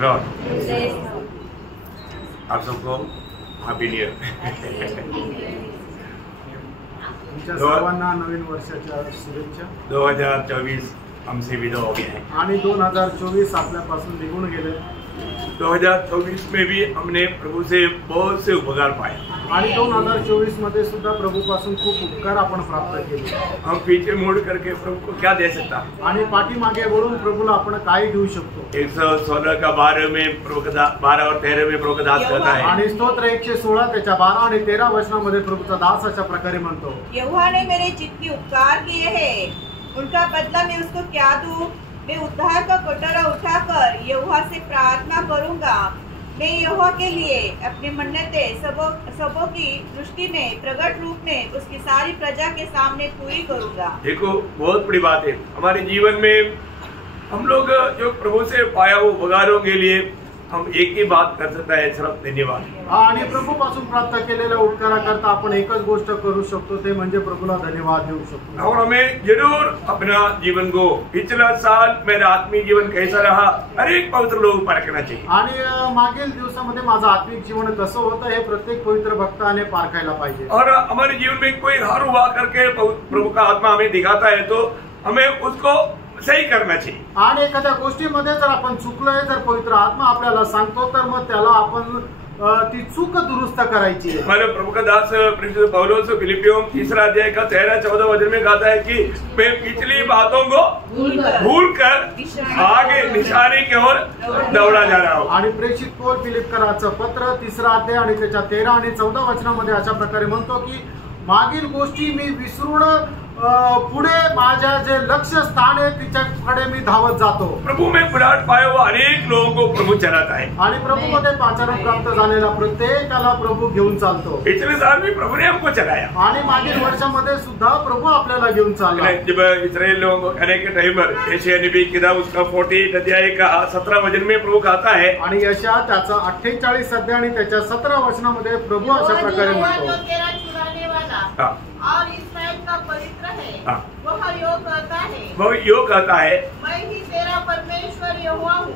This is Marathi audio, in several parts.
लॉर्ड। आप सबको हैप्पी न्यू ईयर। तुमच्या सर्वांना नवीन वर्षाच्या शुभेच्छा। 2024 हमसे विदा हो गया है आणि 2024 आपल्यापासून निघून गेले। 2024 में भी हमने प्रभु से बहुत से उपकार पाए आणि 2024 मध्ये सुद्धा प्रभूपासून खूप उपकार आपण प्राप्त केले। हम पीछे मुड़ करके प्रभु को क्या दे सकता आणि पाठीमागे वळून प्रभूला आपण काय देऊ शकतो। 116 का 12 में प्रभु का 12 और 13 में प्रभु का दास कहता है आणि स्तोत्र 116 त्याच्या 12 आणि 13 वचनामध्ये प्रभूचा दास अशा प्रकारे म्हणतो, यहोवा ने मेरे जितने उपकार किए हैं उनका बदला मैं उसको क्या दूं? मैं उद्धार का कटोरा उठाकर यहोवा से प्रार्थना करूंगा। मैं यहोवा के लिए अपनी मन्नतें सबों की दृष्टि में प्रकट रूप में उसकी सारी प्रजा के सामने पूरी करूंगा। देखो बहुत बड़ी बात है हमारे जीवन में। हम लोग जो प्रभु से पाया वो उपकारों के लिए हम एक ही बात कर सकता है, सिर्फ धन्यवाद। आणि प्रभूपासून प्राप्त केलेल्या उपकाराकरता आपण एकच गोष्ट करू शकतो, ते म्हणजे प्रभूला धन्यवाद देऊ शकतो। और हमें जरूर अपना जीवन को पिछला साल मेरा आत्मिक जीवन कैसा रहा हर एक पवित्र लोग परखना चाहिए। आणि मागील दिवसामध्ये माझं आत्मिक जीवन कसं होतं हे प्रत्येक पवित्र भक्ताने पारखायला पाहिजे। और हमारे जीवन में कोई हार हुआ करके प्रभु का आत्मा हमें दिखाता है तो हमें उसको सही करना चाहिए। आणि एखाद्या गोष्टीमध्ये जर आपण चुकलोय, जर पवित्र आत्मा आपल्याला सांगतो तर मग त्याला आपण ती चूक दुरुस्त करायची है। हमारे प्रभु का दास पौलुस फिलिपियों 3 अध्याय का 13-14 वचन में कहता है कि मैं पिछली बातों को भूलकर आगे निशाने की ओर दौड़ा जा रहा हूँ। आणि प्रेषित पौल फिलिपकरांचं पत्र 3 अध्याय आणि त्याच्या 13 आणि 14 वचनामध्ये अशा प्रकारे म्हणतो की मागील गोष्टी मी विसरून पुढे माझ्या जे लक्ष्य स्थान आहे तिच्याकडे मी धावत जातो। प्रभु में पुराण पाए वो अनेक लोगों को प्रभु चलाता है आणि प्रभु मध्ये पाचारण प्राप्त झालेला प्रत्येकाला प्रभु घेऊन चालतो। पिछले साल भी प्रभु ने हमको चलाया आणि मागील वर्षामध्ये सुद्धा प्रभु आपल्याला घेऊन चालला। जब इस्राएल लोगों को कहने के टाइम पर यशायाह नबी की किताब उसका 48 अध्याय का 17 वचन में प्रभु कहता है आणि यशायाह त्याचा 48 अध्याय आणि त्याच्या 17 वचनामध्ये प्रभु अशा प्रकारे म्हणतो, और इस्राएल का पवित्र है वह योग कहता है, वो योग कहता है मैं ही तेरा परमेश्वर यहोवा हूँ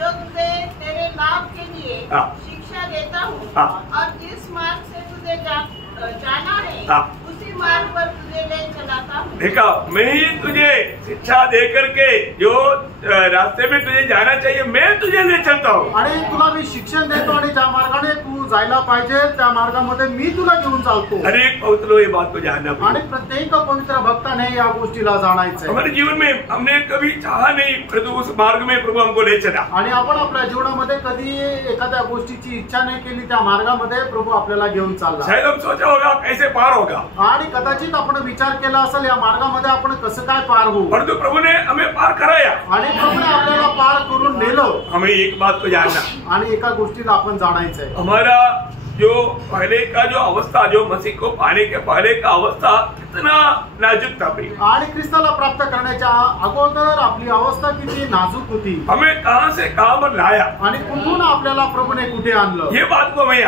जो तुझे तेरे लाभ के लिए शिक्षा देता हूँ और जिस मार्ग से तुझे जाना है उसी मार्ग पर तुझे ले चलाता हूँ। देखा मैं ही तुझे शिक्षा दे करके जो रास्ते में तुझे जाना चाहिए मैं तुझे ले चलता हूँ। आणि तुला मी शिक्षण देतो आणि ज्या मार्गाने तू जायला पाहिजे त्या मार्गामध्ये मी तुला घेऊन चालतो। हर एक पवित्र लोग ये बात को जानना आणि प्रत्येक पवित्र भक्ताने या गोष्टीला जाणायचं। हमारे जीवन में हमने कभी चाहा नहीं प्रभु उस मार्ग में प्रभु हमको ले चला। आणि आपण आपल्या जीवनामध्ये कधी एखाद्या गोष्टीची इच्छा नाही केली, त्या मार्गामध्ये प्रभु आपल्याला घेऊन चालला। शायद हम सोचा होगा कैसे पार होगा आणि कदाचित आपण विचार केला असेल या मार्गामध्ये आपण कसं काय पार होऊ, परंतु प्रभु ने हमें पार कराया आणि प्रभुने आपल्याला पार करून नेलं। हमें एक बात को जानना आणि एका गोष्टीला आपण जाणायचंय, हमारा जो पहले का जो अवस्था जो मसीह को पाने के पहले का अवस्था कितना नाजुक था प्रिय। आणि ख्रिस्ताला प्राप्त करण्याच्या अगोदर आपली अवस्था किती नाजूक होती, हमें कहां से कहां पर लाया आणि कुठून आपल्याला प्रभुने कुठे आणलं, ये बात को हमें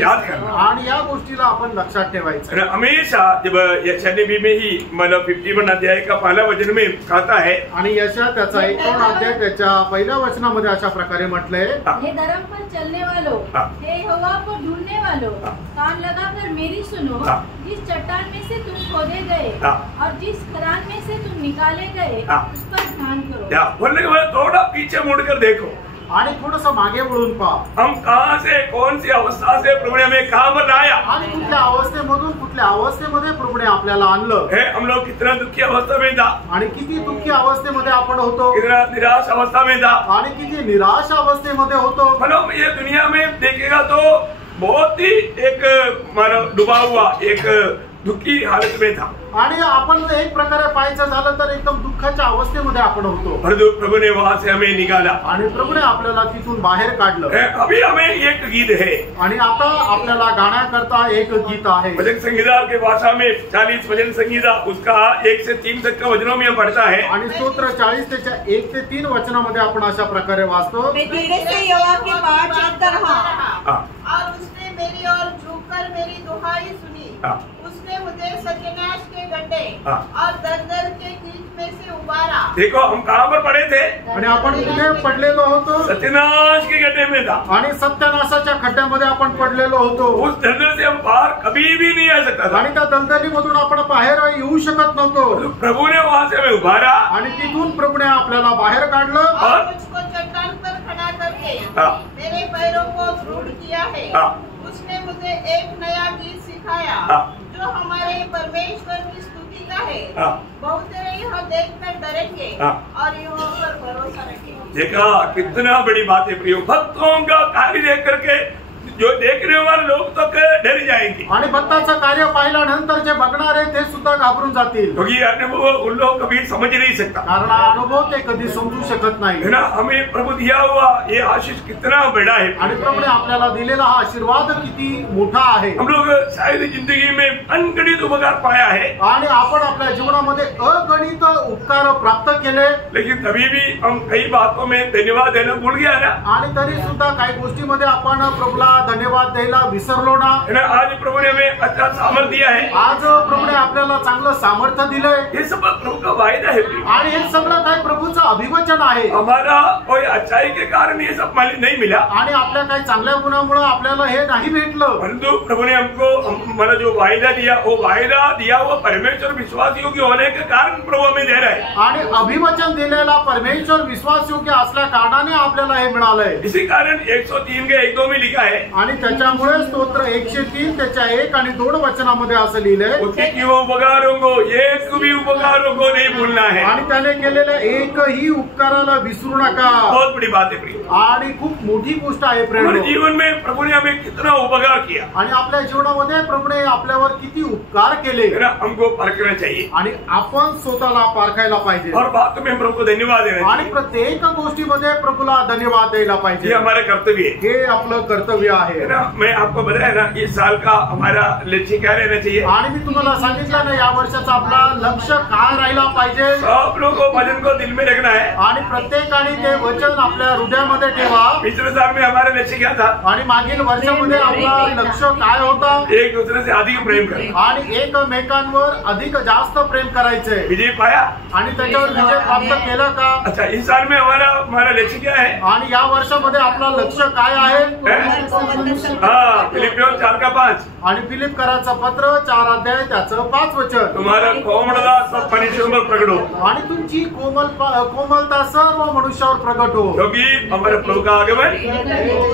याद करना आणि या गोष्टीला आपण लक्षात ठेवायचं। हमेशा जब यशायाह नबी में ही मतलब 51 अध्याय का पहला वचन में कहता है आणि यशायाह त्याचा 51 अध्याय त्याच्या पहिल्या वचनामध्ये अशा प्रकारे म्हटलंय, हे धर्म पर चलने वालों, हे यहोवा को ढूंढने वालों, कान लगाकर मेरी सुनो। जिस चट्टान में से तुम खोदे गए और जिस खदान में से तुम निकाले गए उस पर ध्यान करो। बोलने के बाद थोड़ा पीछे मुड़कर देखो आणि थोडस मागे वळून पहा, हम कहां से कौन सी अवस्था से प्रभु ने हमें कहां पर लाया आणि कुठल्या अवस्थेमधून कुठल्या अवस्थेमध्ये प्रभुने आपल्याला आणलं है। हम लोग कितना दुखी अवस्था में था, आणि किती दुःखी अवस्थेमध्ये आपण होतो, कितना निराश अवस्था में था, आणि किती निराश अवस्थेमध्ये होतो। मतलब ये दुनिया में देखेगा तो बहुत ही एक डूबा हुआ एक दुखी हालत में था, आणि आपण एक प्रकारे पाहायचं झालं तर एकदम दुःखाच्या अवस्थेमध्ये आपण होतो, परंतु प्रभु ने वहां से हमें निकाला आणि प्रभुने आपल्याला तिथून बाहेर काढलं। अभी हमें एक गीत है, आणि आता आपल्याला गाण्याकरता एक गीत आहे। भजन संहिता के भाषा में 40 भजन संहिता उसका 1 से 3 तक का वचनों में पढ़ता है, आणि स्तोत्र 40 त्याच्या 1 ते 3 वचनामध्ये आपण अशा प्रकारे वाचतो, मैं धीरे से यहोवा की बाट चलता रहा हाँ। और उसने मेरी ओर झुककर मेरी दुहाई सुनी। उसने मुझे सत्यानाश के गड्ढे हाँ। और दलदल के बीच में से उबारा। देखो हम कहाँ पर पड़े थे? आणि आपण कुठे पडलेलो होतो? सत्यनाश के गड्ढे में था। आणि सत्यानाशाच्या खड्ड्यामध्ये आपण पडलेलो होतो। उस दलदल से हम बाहर कभी भी नहीं आ सकता था। आणि त्या दलदलीमधून आपण बाहेर येऊ शकत नव्हतो। प्रभु ने वहाँ से हमें उबारा आणि तिथून प्रभुने आपल्याला बाहेर काढलं और मुझको चट्टान पर खड़ा करके हाँ। मेरे पैरों को दृढ़ किया है। हाँ। उसने मुझे एक नया गीत सिखाया हाँ। जो हमारे परमेश्वर की स्तुति का है। हाँ। बहुत यह देखकर डरेंगे हाँ। और यहोवा पर भरोसा रखेंगे। देखा कितना बड़ी बात है प्रियो, भक्तों का कार्य देख करके जो देखने वाले लोग तो डर जाएंगे। आणि भक्ताचं कार्य पाहिल्यानंतर जे बघणारे ते सुद्धा घाबरून जातील, क्योंकि अनुभव उन लोग कभी समझ नहीं सकता। कारण हा अनुभव ते कधी समजू शकत नाही। है ना, हमें प्रभु दिया हुआ ये आशीष कितना बड़ा है। आणि प्रभुने आपल्याला दिलेला हा आशीर्वाद किती मोठा आहे। हम लोग शायद जिंदगी में अनगणित उपकार पाया है, आणि आपण आपल्या जीवनामध्ये अगणित उपकार प्राप्त केले, लेकिन तभी भी हम कई बातों में धन्यवाद देना भूल गया ना। आणि तरी सुद्धा काही गोष्टीमध्ये आपण प्रभूला धन्यवाद द्यायला विसरलो ना। है ना, आज प्रभु ने हमें अच्छा सामर्थ्य दिया है। आज प्रभूने आपल्याला चांगलं सामर्थ्य दिलंय, ये सब प्रभु का वायदा है प्रिय। आणि हे सगळं काही प्रभूचं अभिवचन आहे। हमारा कोई अच्छाई के कारण ये सब मालिक नहीं मिला, आणि आपल्या काही चांगल्या गुणामुळे आपल्याला हे नाही भेटलं, परंतु प्रभु ने हमको हमारा जो वायदा दिया वो वायदा दिया वो परमेश्वर विश्वासियों के होने के कारण प्रभु हमें दे रहा है। आणि अभिवचन दिलेला परमेश्वर विश्वासयोग्य असल्या कारणाने आपल्याला हे मिळालंय। इसी कारण 103 के 1-2 में लिखा है, आणि त्याच्यामुळे स्तोत्र 103 त्याच्या 1 आणि 2 वचनामध्ये असं लिहिलंय, उसके किए उपकारों को एक भी उपकारों को नहीं भूलना है। आणि त्याने केलेल्या एकही उपकाराला विसरू नका। बहुत बड़ी बात है प्रिय। आणि खूप मोठी गोष्ट आहे हमारे प्रेम। जीवन में प्रभु ने हमें कितना उपकार किया, आणि आपल्या जीवनामध्ये प्रभूने आपल्यावर किती उपकार केले, है ना, हमको परखना चाहिए आणि आपण स्वतःला पारखायला पाहिजे। और बात में प्रभु को धन्यवाद देना आणि चाहिए। प्रत्येक गोष्टीमध्ये प्रभूला धन्यवाद द्यायला पाहिजे। ये हमारा कर्तव्य है। हे आपलं कर्तव्य आहे। है ना, मैं आपको बताया ना इस साल का हमारा लक्ष्य क्या रहना चाहिए। आणि मी तुम्हाला सांगितलं ना या वर्षाचं आपला लक्ष काय राहिला पाहिजे। सब लोगों को वचन को दिल में रखना है। आणि प्रत्येकाने ते वचन आपल्या हृदयामध्ये ठेवा। पिछले साल में हमारा लक्ष्य क्या था? आणि मागील वर्षामध्ये आपला लक्ष काय होता? एक दूसरे से अधिक प्रेम करना। आणि एकमेकांवर अधिक जास्त प्रेम करायचंय। विजय पाया आणि त्याच्यावर विजय प्राप्त केला का? अच्छा, इस साल में हमारा लक्ष्य क्या है? आणि या वर्षामध्ये आपला लक्ष काय आहे? हाँ, फिलिपियों 4:5 आणि फिलिप कराचं पत्र 4 अध्याय त्याचं 5 वचन, तुम्हारा कोमलता सब मनुष्यों में प्रकट हो, आणि तुमची कोमलता सर्व मनुष्यावर प्रगट हो, क्योंकि हमारे प्रभु का आगमन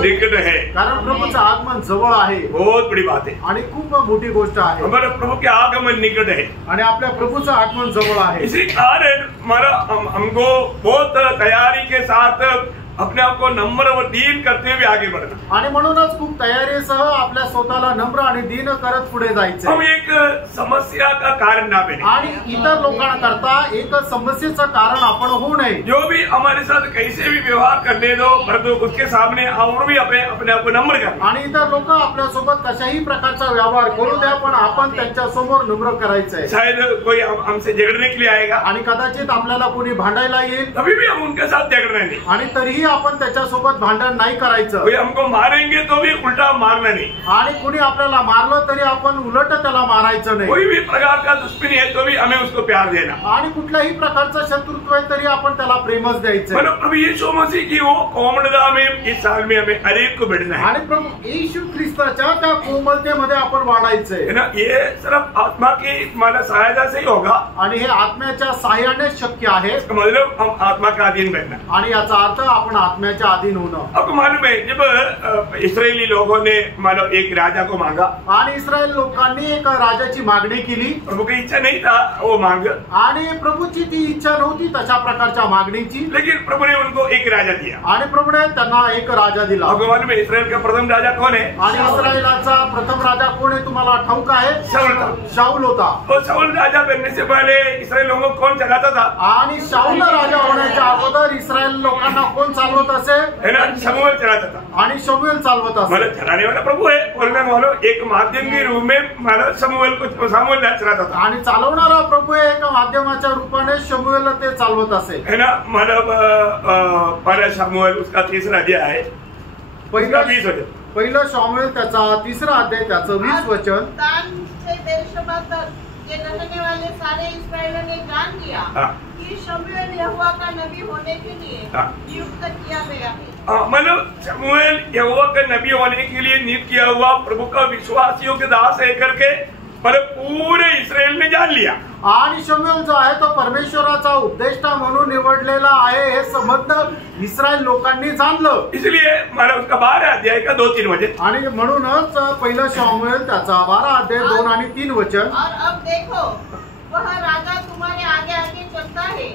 निकट है। कारण प्रभूचं आगमन जवळ आहे। बहुत बड़ी बात है, आणि खूप मोठी गोष्ट आहे। हमारे प्रभु के आगमन निकट है, आणि आपल्या प्रभूचं आगमन जवळ आहे। इसी कारण हमको बहुत तैयारी के साथ अपने आप को नम्र और दीन करते हुए आगे बढ़ना। आणि म्हणूनच खूप तयारीसह आपल्या स्वतःला नम्र आणि दीन करत पुढे जायचं। हम एक समस्या का कारण ना बने, आणि इतर लोकांकरता एक समस्येचं कारण आपण होऊ नये। जो भी हमारे साथ कैसे भी व्यवहार करने दो, परंतु उसके सामने और भी अपने आप को नम्र करना। आणि इतर लोक आपल्यासोबत कशाही प्रकारचा व्यवहार करू द्या, पण आपण त्यांच्या समोर नम्र करायचंय। शायद कोई हमसे झगड़ने के लिए आएगा, आणि कदाचित आपल्याला कोणी भांडायला येईल, तभी भी हम उनके साथ झगड़ना नहीं। आणि तरीही आपण त्याच्यासोबत भांडण नाही करायचं। कोई हमको मारेंगे तो भी उल्टा मारना नहीं। आणि कुणी आपल्याला मारलं तरी आपण उलट त्याला मारायचं नाही। कोई भी प्रकार का दुश्मनी है तो भी हमें उसको प्यार देना। आणि कुठल्याही प्रकारचं शत्रुत्व आहे तरी आपण त्याला प्रेमच द्यायचं। मतलब प्रभु यीशु मसीह की वो कोमलता में इस साल में हमें हर एक को बढ़ना है। आणि प्रभू येशू ख्रिस्ताच्या त्या कोमलतेमध्ये आपण वाढायचंय। है ना, ये सिर्फ आत्मा की हमारा सहायता से ही होगा। आणि हे आत्म्याच्या सहाय्याने शक्य आहे। मतलब हम आत्मा का अधीन बनना। आणि याचा अर्थ आपण आत्म्याच्या अधीन होणं। आपको मालूम है जब इस्राएली लोगों ने मानो एक राजा को मांगा, आणि इस्रायल लोकांनी एक राजाची मागणी केली। प्रभु की इच्छा नहीं था वो मांग, आणि प्रभूची ती इच्छा नव्हती तशा प्रकारच्या मागणीची, लेकिन प्रभु ने उनको एक राजा दिया। आणि प्रभूने त्यांना एक राजा दिला। आपको मालूम है इस्राएल का प्रथम राजा कौन है? आणि इस्रायलाचा प्रथम राजा कोण आहे तुम्हाला ठाऊक आहे? शाऊल था। शाऊल होता। और शाऊल राजा बनने से पहले इस्राएल लोगों को कौन चलाता था? आणि शाऊल राजा होण्याच्या अगोदर इस्रायल लोकांना कोण चालवत असे? है ना, शमूएल चलाता था। आणि शमूएल चालवत असे। मतलब चलाने वाला प्रभु है, बोलने वाला एक माध्यम के रूप में मतलब शमूएल चलाता था। आणि चालवणारा प्रभू आहे, एका माध्यमाच्या रूपाने शमूएल ते चालवत असे। है ना, मतलब पहला शमूएल उसका 3रा अध्याय है, पहिला पहिलं शमूएल त्याचा 3रा अध्याय त्याचं 20 वचन। दान से बेर्शेबा तक के रहने वाले सारे इस्राएलियों ने जान लिया कि शमूएल यहोवा का नबी होने के लिए नियुक्त किया गया है। मतलब शमूएल यहोवा का नबी होने के लिए नियुक्त किया हुआ प्रभु का विश्वासियों के दास है करके पर पूरे इस्राएल ने जान लिया। आणि शमूएल जो आहे तो परमेश्वराचा उपदेष्टा म्हणून निवडलेला आहे हे समजणं इस्रायल लोकांनी जाणलं। इसलिए मला उसका 12 अध्याय का 2-3 वचन आणि म्हणूनच पहिलं शमूएल त्याचा 12 अध्याय 2 आणि 3 वचन। और अब देखो वह राजा तुम्हारे आगे आगे चलता है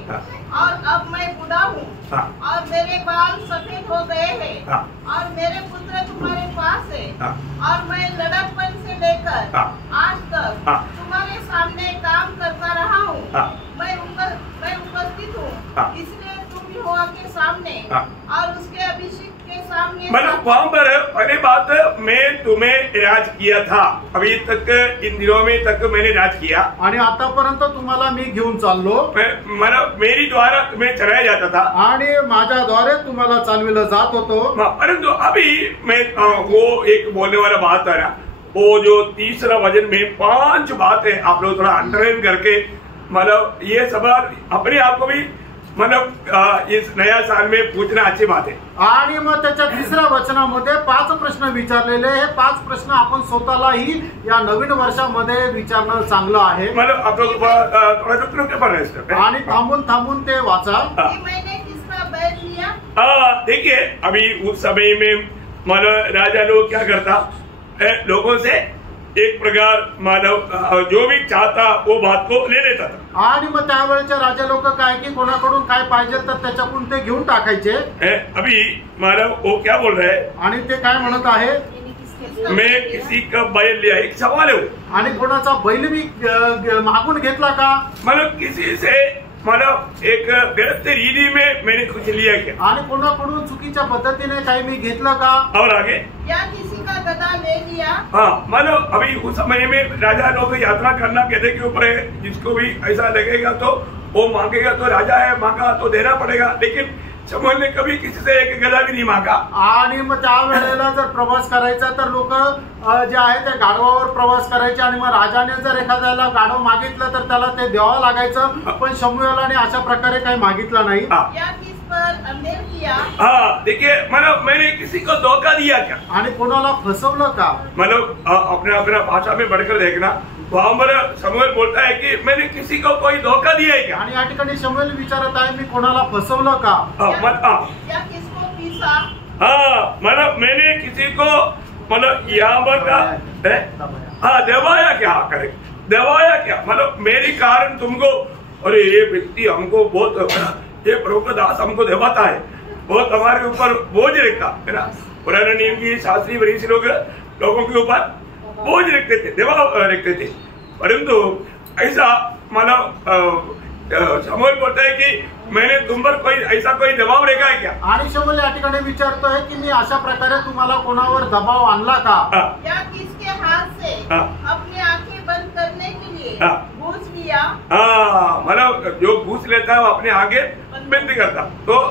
और अब मैं बूढ़ा हूँ और मेरे बाल सफेद हो गए हैं और मेरे पुत्र तुम्हारे पास है और मैं लड़कपन से लेकर आज तक तुम्हारे सामने काम करता रहा हूँ। मैं उपस्थित हूँ इसलिए तुम यहोवा के सामने और उसके अभिषेक के सामने। मतलब वहाँ पर पहली बात मैं तुम्हें राज किया था, अभी तक इन दिनों में तक मैंने राज किया आणि आतापर्यंत तुम्हाला मी घेऊन चाललो। मतलब मेरी द्वारा तुम्हें चलाया जाता था आणि माझ्याद्वारे तुम्हाला चालविलं जात होतो। परंतु अभी मैं वो एक बोलने वाला बात है ना, वो जो 3रा वचन में 5 बातें आप लोग थोड़ा अंडरलाइन करके मतलब ये सब अपने आप को भी मतलब इस नया साल में पूछना अच्छी बात है। आणि मग त्याच्या 3ऱ्या वचनामध्ये 5 प्रश्न विचारलेले, हे 5 प्रश्न आपण स्वतःलाही या नवीन वर्षामध्ये विचारणं चांगलं आहे। मतलब आप लोग थोड़ा रुक के पढ़ रहे आणि थांबून ते वाचा। मैंने किसका बैल लिया? देखिए अभी उस समय में मतलब राजा लोग क्या करता लोगों से एक प्रकार मानव जो भी चाहता वो बात को ले लेता था। आणि मग त्यावेळेचे राजा लोक काय की कोणाकडून काय पाहिजे तर त्याच्याकडून ते घेऊन टाकायचे। अभी मानव वो क्या बोल रहे हैं आणि ते काय म्हणत आहे, मैं किसी का बैल लिया, एक सवाल है वो। आणि कोणाचा बैल मी मागून घेतला का? मतलब किसी से मतलब एक गलत रीति में मैंने कुछ लिया क्या? आणि कोणाकडून चुकीच्या पद्धतीने काही मी घेतलं का? और आगे या किसी का गधा ले लिया? हाँ मतलब अभी उस समय में राजा लोग यात्रा करना गधे के ऊपर है, जिसको भी ऐसा लगेगा तो वो मांगेगा तो राजा है, मांगा तो देना पड़ेगा। लेकिन शमूएल ने कभी किसी से एक गधा भी नहीं मांगा। आणि मग त्या वेळेला जर प्रवास करायचा तर लोक जे आहे ते गाढवावर प्रवास करायचे आणि मग राजाने जर एखाद्याला गाढव मागितलं तर त्याला ते द्यावं लागायचं, पण शमूएलाने अशा प्रकारे काही मागितलं नाही। या किस पर अंधेर किया? हाँ देखिए मतलब मैंने किसी को धोखा दिया क्या? आणि कोणाला फसवलं का? मतलब अपना भाषा में बढ़कर देखना, वहाँ पर शमूएल बोलता है कि मैंने किसी को कोई धोखा दिया है क्या? आणि या ठिकाणी शमूएल विचारत आहे मी कोणाला फसवलं का? या किसको पीसा? हाँ मतलब मैंने किसी को मतलब यहाँ पर दबाया क्या? करेक्ट, दबाया क्या मतलब मेरे कारण तुमको, अरे ये व्यक्ति हमको बहुत, ये प्रभु का दास हमको दबाता है, बहुत हमारे ऊपर बोझ रखता है ना। पुराने नियम की शास्त्री वरीसी लोगों के ऊपर बोझ रखते थे, दबाव रखते थे। परंतु ऐसा मतलब शमूएल बोलता है कि मैंने तुम पर कोई ऐसा कोई दबाव रेखा है क्या? आणि शमूएल या ठिकाणी विचारतोय की मी अशा प्रकारे तुम्हाला कोणावर दबाव आणला का? या किसके हाथ से अपनी आंखें बंद करने के लिए घूस लिया? मतलब जो घूस लेता है वो अपने आगे बंद करता। तो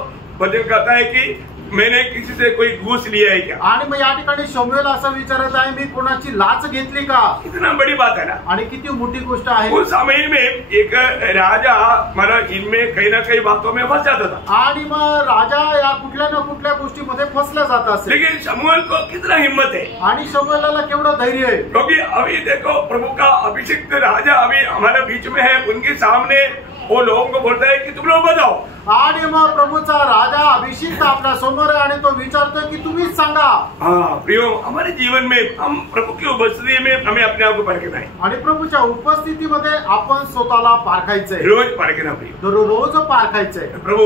वचन कहता है कि मैंने किसी से कोई घूस लिया है क्या? आणि मग या ठिकाणी शमूएल असं विचारत आहे मी कोणाची लाच घेतली का? कितना बड़ी बात है ना, आणि किती मोठी गोष्ट आहे। उस समय में एक राजा मतलब इनमें कहीं ना कहीं बातों में फंस जाता था आणि मग राजा या कुठल्या ना कुठल्या गोष्टीमध्ये फसला जात असे। लेकिन शमूएल को कितना हिम्मत है आणि शमूएलाला केवढं धैर्य आहे, क्योंकि अभी देखो प्रभु का अभिषिक्त राजा अभी हमारे बीच में है, उनके सामने वो लोगों को बोलता है कि तुम लोग बताओ। आणि मग प्रभूचा राजा अभिषिक्त आपल्या समोर आहे आणि तो विचारतोय की तुम्हीच सांगा। हाँ प्रियो, हमारे जीवन में हम प्रभु की उपस्थिति में हमें अपने आप को परखना है, आणि प्रभूच्या उपस्थितीमध्ये आपण स्वतःला पारखायचंय, रोज परखना प्रियो, दररोज पारखायचंय। प्रभु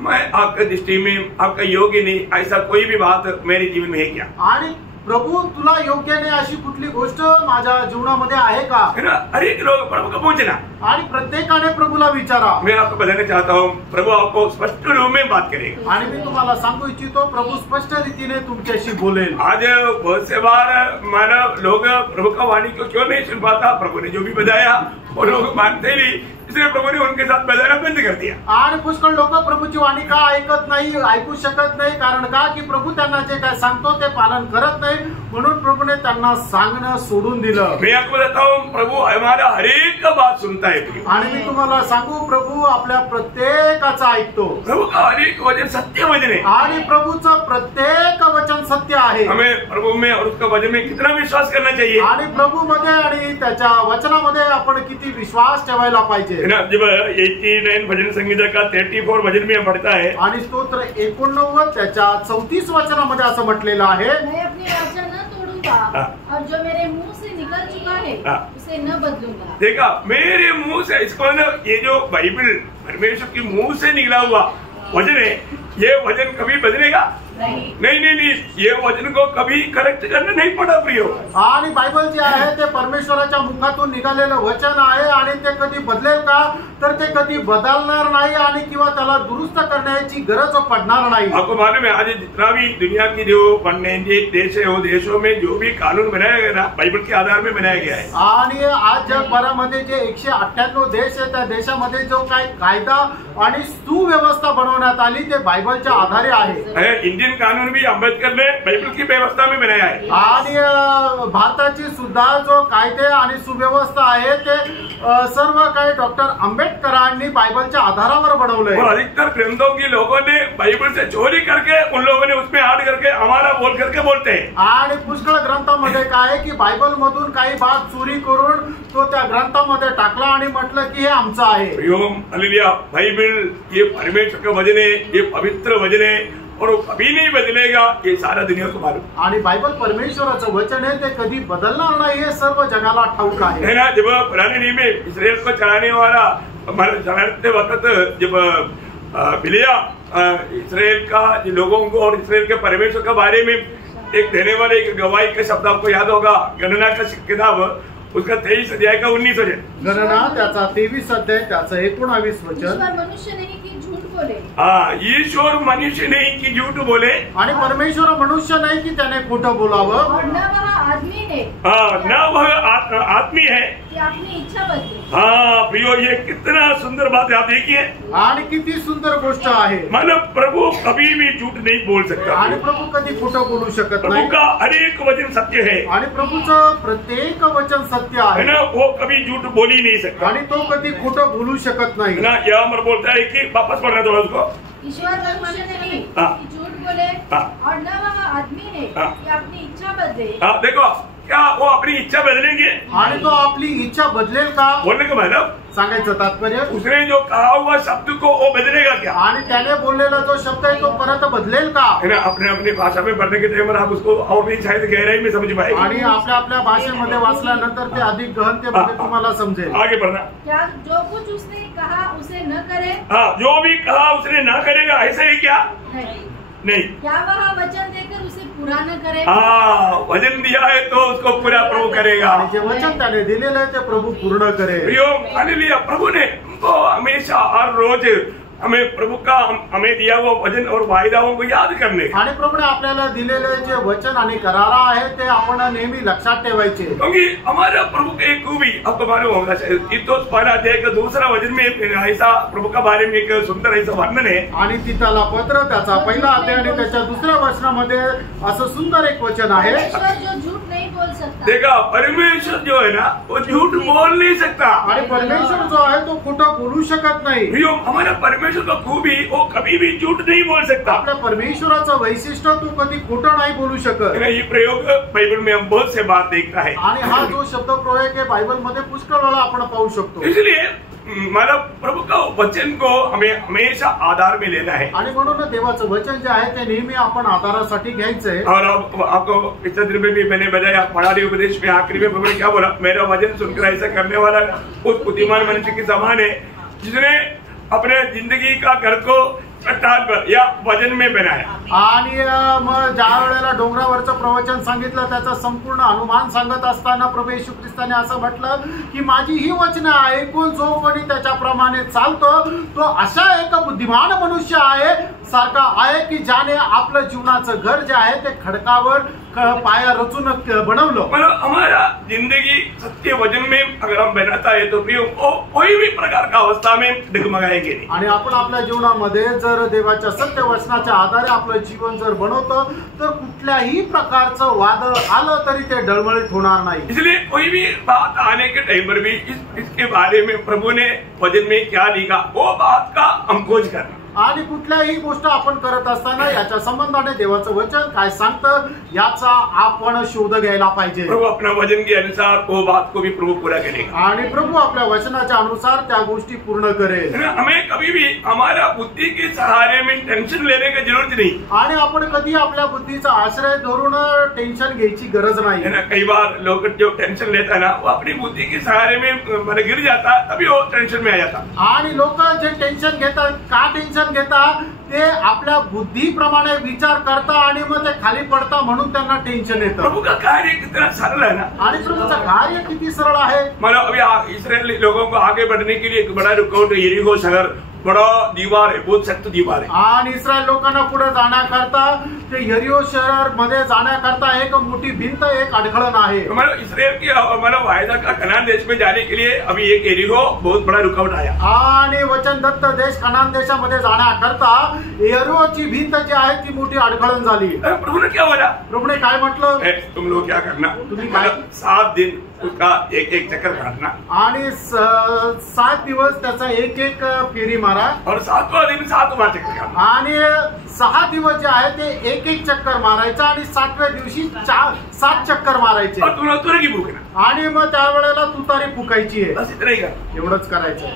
मैं आपके दृष्टि में आपका योग्य नहीं, ऐसा कोई भी बात मेरे जीवन में है क्या? आणि प्रभू तुला योग्य नाही अशी कुठली गोष्ट माझ्या जीवनामध्ये आहे का? है ना, हर एक लोग प्रभु को पूछना, आणि प्रत्येकाने प्रभूला विचारा। मैं आपको बताना चाहता हूँ प्रभु आपको स्पष्ट रूप में बात करेगा। आणि मी तुम्हाला सांगू इच्छितो प्रभू स्पष्ट रीतीने तुमच्याशी बोलेल। आज बहुत से बार मानव लोग प्रभु का वाणी को क्यों नहीं सुन पाता? प्रभु ने जो भी बताया वो लोग मानते ही नहीं, इसलिए प्रभु ने उनके साथ बजाना बंद कर दिया। आणि पुष्कळ लोक प्रभूची वाणी का ऐकत नाही, ऐकू शकत नाही, कारण का की प्रभू त्यांना जे काय सांगतो ते पालन करत नाही, म्हणून प्रभूने त्यांना सांगणं सोडून दिलं। मैं आपको बताता हूँ, प्रभु हमारा हर एक का बात सुनता है। आणि मी तुम्हाला सांगू, प्रभू आपल्या प्रत्येकाचा ऐकतो। प्रभु का हर एक वचन सत्य वचन है आणि प्रभूचं प्रत्येक वचन सत्य आहे। हमें प्रभु में और उसका वचन में कितना विश्वास करना चाहिए। आणि प्रभू मध्ये आणि त्याच्या वचनामध्ये आपण किती विश्वास ठेवायला पाहिजे। जब 89 भजन संगीता का 34 भजन में पढ़ता है, आणि स्तोत्र 89 त्याच्या 34 वचनामध्ये असं म्हटलेलं आहे, मैं अपनी वाचा न तोड़ूंगा और जो मेरे मुंह से निकल चुका है उसे न बदलूंगा। देखा, मेरे मुंह से, इसको ना, ये जो बाइबल परमेश्वर के मुंह से निकला हुआ वचन है, ये वचन कभी बदलेगा नहीं, ये वचन को कभी करेक्ट करना नहीं पड़ा प्रियो। आणि बायबल जे आहे ते परमेश्वराच्या मुखातून निघालेलं वचन आहे, आणि ते कधी बदलेल का, तर ते कधी बदलणार नाही आणि किंवा त्याला दुरुस्त करण्याची गरज पडणार नाही। आपको मालूम है, आज जितना भी दुनिया की जो देश है, वो देशों में जो भी कानून बनाया गया ना, बाइबल के आधार में बनाया गया है। आणि आज जगभरामध्ये जे 198 देश आहे, त्या देशामध्ये जो काही कायदा आणि सुव्यवस्था बनवण्यात आली ते बायबलच्या आधारे आहे। इंडियन कानून भी अम्बेडकर ने बाइबल की व्यवस्था में बनाया है। आणि भारताची सुद्धा जो कायदे आणि सुव्यवस्था आहे ते सर्व काही डॉक्टर आंबेडकरांनी बायबलच्या आधारावर बनवलंय। और अधिकतर ग्रंथों की लोगों ने बाइबल से चोरी करके, उन लोगों ने उसमें ऐड करके हमारा बोल करके बोलते हैं। आणि पुष्कळ ग्रंथामध्ये काय आहे की बायबल मधून काही भाग चोरी करून तो त्या ग्रंथामध्ये टाकला आणि म्हटलं की हे आमचं आहे। हालेलुया, बाइबल ये परमेश्वर का वचन है, ये पवित्र वचन है और वो कभी नहीं बदलेगा, ये सारा दुनिया को मालूम। आणि बायबल परमेश्वराचं वचन आहे, ते कधी बदलणार नाही, हे सर्व जगाला ठाऊक आहे। ना, जब पुराने नियम में इस्राएल को चलाने वाला चलाते वक्त जब बिलिया इस्राएल का लोगों को और इस्राएल के परमेश्वर के बारे में एक देने वाले एक गवाही का शब्द आपको याद होगा, गणना का किताब उसका 23 अध्याय का 19 वचन। गणना त्याचा 23 अध्याय त्याचं 19 वचन। मनुष्य नहीं कि झूठ बोले। ईश्वर मनुष्य नहीं कि झूठ बोले। आणि परमेश्वर मनुष्य नाही की त्याने खोटं बोलावं। और न वह आदमी है, न वह आदमी है कि अपनी इच्छा बदले। प्रियो, ये कितना सुंदर बात है, आप देखिए। आणि किती सुंदर गोष्ट आहे। मतलब प्रभु कभी भी झूठ नहीं बोल सकता। आणि प्रभु कधी खोटं बोलू शकत प्रभु नाही। का हर एक वचन सत्य है। आणि प्रभूचं प्रत्येक वचन सत्य आहे ना, वो कभी झूठ बोल ही नहीं सकता। आणि तो कधी खोटं बोलू शकत नाही ना। यहाँ पर बोलता है कि वापस पढ़ना थोड़ा उसको। ईश्वर मनुष्य नहीं कि झूठ बोले और न वह आदमी है कि अपनी इच्छा बदले। देखो, क्या वो अपनी इच्छा बदलेंगे? आणि तो आपली इच्छा बदलेल का? बोलने का मतलब, सांगायचं तात्पर्य, उसने जो कहा हुआ शब्द को वो बदलेगा क्या? आणि त्याने बोललेला जो शब्द आहे तो परत बदलेल का? अपने अपनी भाषा में पढ़ने के टाइम आप उसको और भी शायद गहराई में समझ पाएंगे। आणि आपल्या आपल्या भाषेमध्ये वाचल्यानंतर ते अधिक गहनतेमध्ये तुम्हाला समजेल। आगे पढ़ना। क्या जो कुछ उसने कहा उसे न करे? जो भी कहा उसने ना करेगा, ऐसे ही क्या? नहीं। क्या वह वचन देकर उसे पूरा न करे? वचन दिया है तो उसको पूरा प्रभु करेगा। आणि जे वचन त्याने दिलेलं आहे ते प्रभु पूर्ण करेल। प्रियो, हालेलुया, प्रभु ने हमको हमेशा हर रोज हमें प्रभु का हमें दिया हुआ वचन और वायदाओं को याद करने। आणि प्रभूने आपल्याला दिलेले जे वचन आणि करारा आहे ते आपण नेहमी लक्षात ठेवायचे। क्योंकि हमारा प्रभु के खूबी आपको मालूम होगा शायद, तीतुस पहला अध्याय का 2 वचन में ऐसा प्रभु का बारे में एक सुंदर ऐसा वर्णन है। आणि तिथला पत्र त्याचा पहिला अध्याय आणि त्याच्या दुसऱ्या वचनामध्ये असं सुंदर एक वचन आहे। परमेश्वर जो झूठ नहीं बोल सकता। देखा, परमेश्वर जो है ना, वो झूठ बोल नहीं सकता। आणि परमेश्वर जो आहे तो खोटं बोलू शकत नाही। प्रियो, हमारा परमेश्वर का खूबी, वो कभी भी झूठ नहीं बोल सकता। आपल्या परमेश्वराचं वैशिष्ट्य तो कधी खोटं नाही बोलू शकत। ये प्रयोग बाइबल में हम बहुत से बात देखता है। आणि हा जो शब्द प्रयोग आहे बायबल मध्ये पुष्कळ वेळा आपण पाहू शकतो। इसलिए मतलब प्रभु का वचन को हमें हमेशा आधार में लेना है। आणि म्हणून देवाचं वचन जे आहे ते नेहमी आपण आधारासाठी घ्यायचंय। और आपको पिछले दिन में भी मैंने बताया, पढ़ारी उपदेश में आखिरी में प्रभु ने क्या बोला, मेरा वचन सुनकर ऐसा करने वाला उस बुद्धिमान मनुष्य के समान है जिसने अपने जिंदगी का घर को चट्टान पर या वचन में बनाया। आमेन। आणि मग ज्या वेळेला डोंगरावरचं प्रवचन सांगितलं त्याचा संपूर्ण अनुमान सांगत असताना प्रभू येशू ख्रिस्ताने असं म्हटलं की माझी ही वचनं ऐकून जो कोणी त्याच्याप्रमाणे चालतो तो अशा एक बुद्धिमान मनुष्य आहे सारखा आहे की ज्याने आपलं जीवनाचं घर जे आहे ते खडकावर पाया रचून बनवलं। मतलब हमारा जिंदगी सत्य वचन में अगर हम बनाता है तो प्रियो कोई भी प्रकार का अवस्था में डगमगाएंगे नहीं। आणि आपण आपल्या जीवनामध्ये जर देवाच्या सत्य वचनाच्या आधारे आपलं जीवन जर बनवतो तर कुठल्याही प्रकारचं वादळ आलं तरी ते डळमळीत होणार नाही। इसलिए कोई भी बात आने के टाइम पर भी इसके बारे में प्रभु ने वचन में क्या लिखा वो बात का हम खोज करना। आणि कुठल्याही गोष्ट आपण करत असताना याच्या संबंधाने देवाचं वचन काय सांगतं याचा आपण शोध घ्यायला पाहिजे। प्रभु अपना वचन के अनुसार वो बात को भी प्रभु पूरा करेगा आणि प्रभू आपल्या वचनाच्या अनुसार त्या गोष्टी पूर्ण करेल। हमें कभी भी हमारा बुद्धि के सहारे में टेंशन लेने की जरूरत नहीं। आणि आपण कधी आपल्या बुद्धीचा आश्रय धरून टेन्शन घ्यायची गरज नाही। है ना, कई बार लोग जो टेंशन लेता है ना वो अपनी बुद्धि के सहारे में मैंने गिर जाता तभी वो टेंशन में आ जाता। आणि लोक जे टेन्शन घेतात का टेन्शन घेता ते आपल्या बुद्धीप्रमाणे विचार करता आणि मग ते खाली पडता म्हणून त्यांना टेन्शन येतं। प्रभु का कार्य कितना सरल है ना। आणि प्रभूचं कार्य किती सरळ आहे। मतलब अभी इस्राएली लोगों को आगे बढ़ने के लिए एक बड़ा रुकावट यरीहो शहर बड़ा दीवार है, बहुत सख्त दीवार है। आणि इस्रायल लोकांना पुढे जाण्याकरता ते यरीहो शहर मध्ये जाण्याकरता एक मोठी भिंत एक अडखळण आहे। मतलब इसराइल की मतलब वायदा का कनान देश में जाने के लिए अभी एक यरीहो बहुत बड़ा रुकावट आया। आणि वचनदत्त देश कनान देशामध्ये जाण्याकरता यरीहोची भिंत जी आहे ती मोठी अडखळण झाली। प्रभु ने क्या बोला? प्रभूने काय म्हटलं? तुम लोग क्या करना, तुम्ही काय 7 दिन उसका एक चक्कर काटना आणि 7 दिवस त्याचा एक फेरी मारा और 7वां दिन 7वां चक्कर काटना। आणि 6 दिवस जे आहे ते एक चक्कर मारायचा आणि 7व्या दिवशी 7 चक्कर मारायचे और तुम लोग तुरगी भूखना आणि मग त्यावेळेला तुतारी फुकायची आहे। बस इतना ही कर। एवढंच करायचं।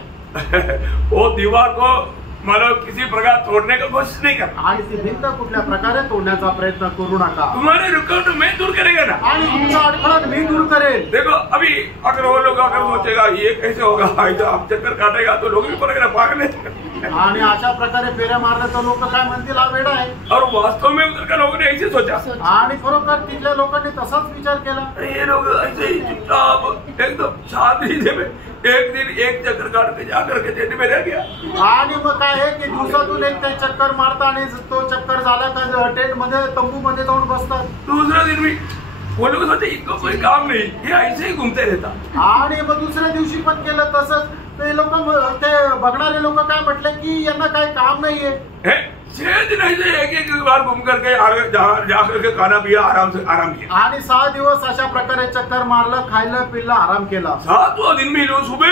वो दीवार को मतलब किसी प्रकार तोड़ने का कोशिश नहीं करना। आणि ती भिंत कुठल्या प्रकारे तोडण्याचा प्रयत्न करू नका। तुम्हारे रुकावट मैं दूर करेगा ना। आणि तुमचा अडखळण मी दूर करेल। देखो अभी अगर वो लोग अगर सोचेगा ये कैसे होगा, आप चक्कर काटेगा तो लोग भी पड़ेगा पागल है। आणि अशा प्रकारे फेऱ्या मारल्या तर लोक काय म्हणतील हा वेडा आहे। और वास्तव में उधर का लोगों ने ऐसे सोचा आणि खरोखर तिथल्या लोकांनी तसाच विचार केला। अरे ये लोग ऐसे ही चुपचाप एकदम शांति में एक दिन एक चक्कर काट के जाकर के टेंट में रह गया। आणि मग काय आहे की दिवसातून एक ते चक्कर मारता आणि तो चक्कर झाला का टेंट मध्ये तंबू मध्ये जाऊन बसतात। दूसरा दिन भी वो लोग सोचे इनको कोई काम नहीं, ये ऐसे ही घूमते रहता। आणि मग दुसऱ्या दिवशी पण केलं तसंच। ते लोक ते बघणारे लोक काय म्हटले की यांना काही काम नाहीये। 6 दिन ऐसे एक बार घूम करके जाकर के खाना पिया आराम किया। आणि 6 दिवस अशा प्रकारे चक्कर मारलं, खायला पिल्ला, आराम केला। 7वां दिन में लोग सुबह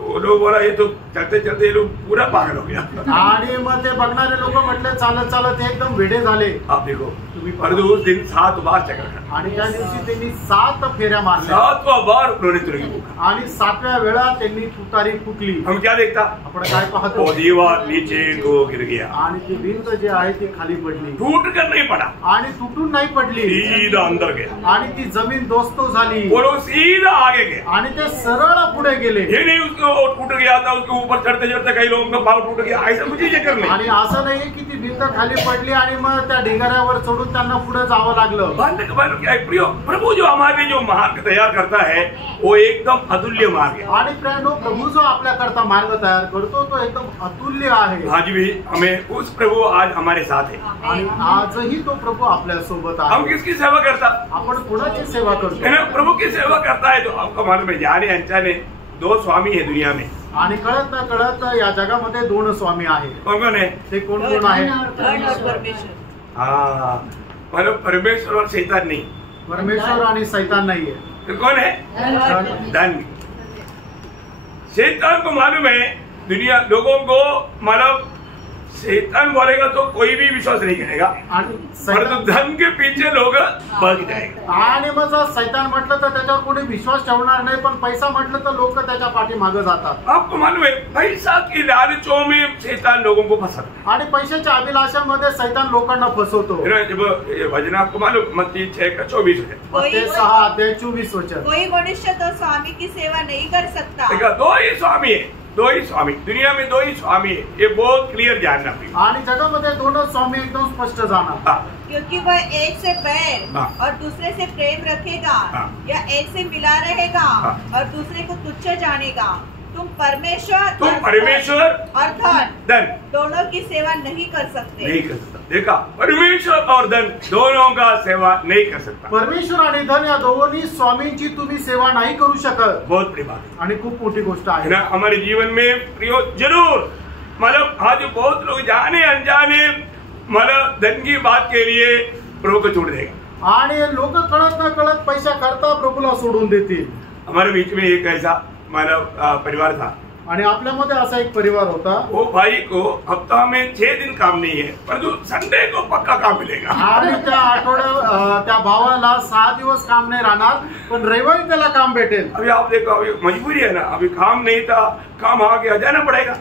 वो लोग बोला ये तो चलते चलते ये लोग पूरा पागल हो गया। आणि मग ते बघणारे लोक म्हटले चालत चालत एकदम वेडे झाले। आप देखो और उस दिन 7 बार चक्कर काटा आणि त्या दिवशी त्यांनी 7 फेऱ्या मारल्या। 7वां बार उन्होंने तुरगी फूका आणि 7व्या वेळा त्यांनी तुतारी फुकली। हम क्या देखता? आपण काय पाहतो? वो दीवार नीचे को गिर गया आणि ती भिंत जी आहे ती खाली पडली टूट कर नहीं पड़ा, आणि तुटून नाही पडली सीधा अंदर गया। आणि ती जमीन दोस्तो झाली वो लोग सीधा आगे गए। आणि ते सरळ पुढे गेले। ये नहीं उसको टूट गया था, उसके ऊपर चढ़ते चढ़ते कई लोगों का पाँव टूट गया, ऐसा कुछ ही चक्कर नहीं। आणि असं नाही की ती भिंत खाली पडली आणि मग त्या ढिगाऱ्यावर चढून त्यांना पुढे जावं लागलं। प्रभु जो हमारे जो मार्ग तैयार करता है वो एकदम अतुल्य मार्ग है। आणि प्रभू जो आपल्या करता मार्ग तयार करतो तो एकदम अतुल्य आहे। आज भी हमें उस प्रभु आज हमारे साथ है। आणि आजही तो प्रभू आपल्या सोबत आहे। हम किसकी सेवा करता? आपण कोणाची सेवा करतो? है ना, प्रभु की सेवा करता है तो आपको मालूम है ज्ञानी यांच्याने 2 स्वामी है दुनिया में। आणि कळत न कळत या जगामध्ये 2 स्वामी आहेत। कौन कौन है? ते कोण कोण आहेत? धन और परमेश्वर। हाँ मतलब परमेश्वर और शैतान नहीं। परमेश्वर आणि शैतान नाहीये। तो कौन है? धन। शैतान को मालूम है दुनिया लोगों को मतलब शैतान बोलेगा तो कोई भी विश्वास नहीं करेगा, परंतु धन के पीछे लोग भाग जाएंगे। आणि मग जर शैतान म्हटलं तर त्याच्यावर कोणी विश्वास ठेवणार नाही, पण पैसा म्हटलं तर लोक त्याच्या पाठीमागे जातात। आपको मालूम है पैसा की लालचों में शैतान लोगों को फंसाता है आणि पैशाच्या अभिलाषामध्ये शैतान लोकांना फसवतो। जब वचन आपको मालूम मत्ती 6:24 है। मत्ती 6:24 वचन। कोई मनुष्य तो स्वामी की सेवा नहीं कर सकता। देखा 2 ही स्वामी है, दो ही स्वामी, दुनिया में दो ही स्वामी है, ये बहुत क्लियर जानना चाहिए। आणि जगामध्ये दोनच स्वामी एकदम स्पष्ट जाणार। हाँ, क्योंकि वह एक से बैर हाँ। और दूसरे से प्रेम रखेगा, हाँ। या एक से मिला रहेगा हाँ। और दूसरे को तुच्छ जानेगा। तुम परमेश्वर और धन दोनों की सेवा नहीं कर सकते। नहीं कर सकता। देखा, परमेश्वर और धन दोनों का सेवा नहीं कर सकता। परमेश्वर आणि धन या दोन्ही स्वामींची तुम्ही सेवा नाही करू शकत। बहुत बड़ी बात है आणि खूप मोठी गोष्ट है आहे ना हमारे जीवन में प्रियो। जरूर मतलब आज बहुत लोग जाने अनजाने मतलब धन की बात के लिए प्रभु को छोड़ देगा, आणि लोक कळत न कळत पैसा करता प्रभूला सोडून देतील। हमारे बीच में एक ऐसा मानव परिवार था, आणि आपल्यामध्ये असा एक परिवार होता। वो भाई को हफ्ता में 6 दिन काम नहीं है, परंतु संडे को पक्का काम मिलेगा। आणि त्या आठवड्या त्या भावाला 6 दिवस काम नाही राहणार, पण रविवारी त्याला काम भेटेल। अभी आप देखो, अभी मजबूरी है ना, अभी काम नहीं था, काम आ गया, जाना पड़ेगा।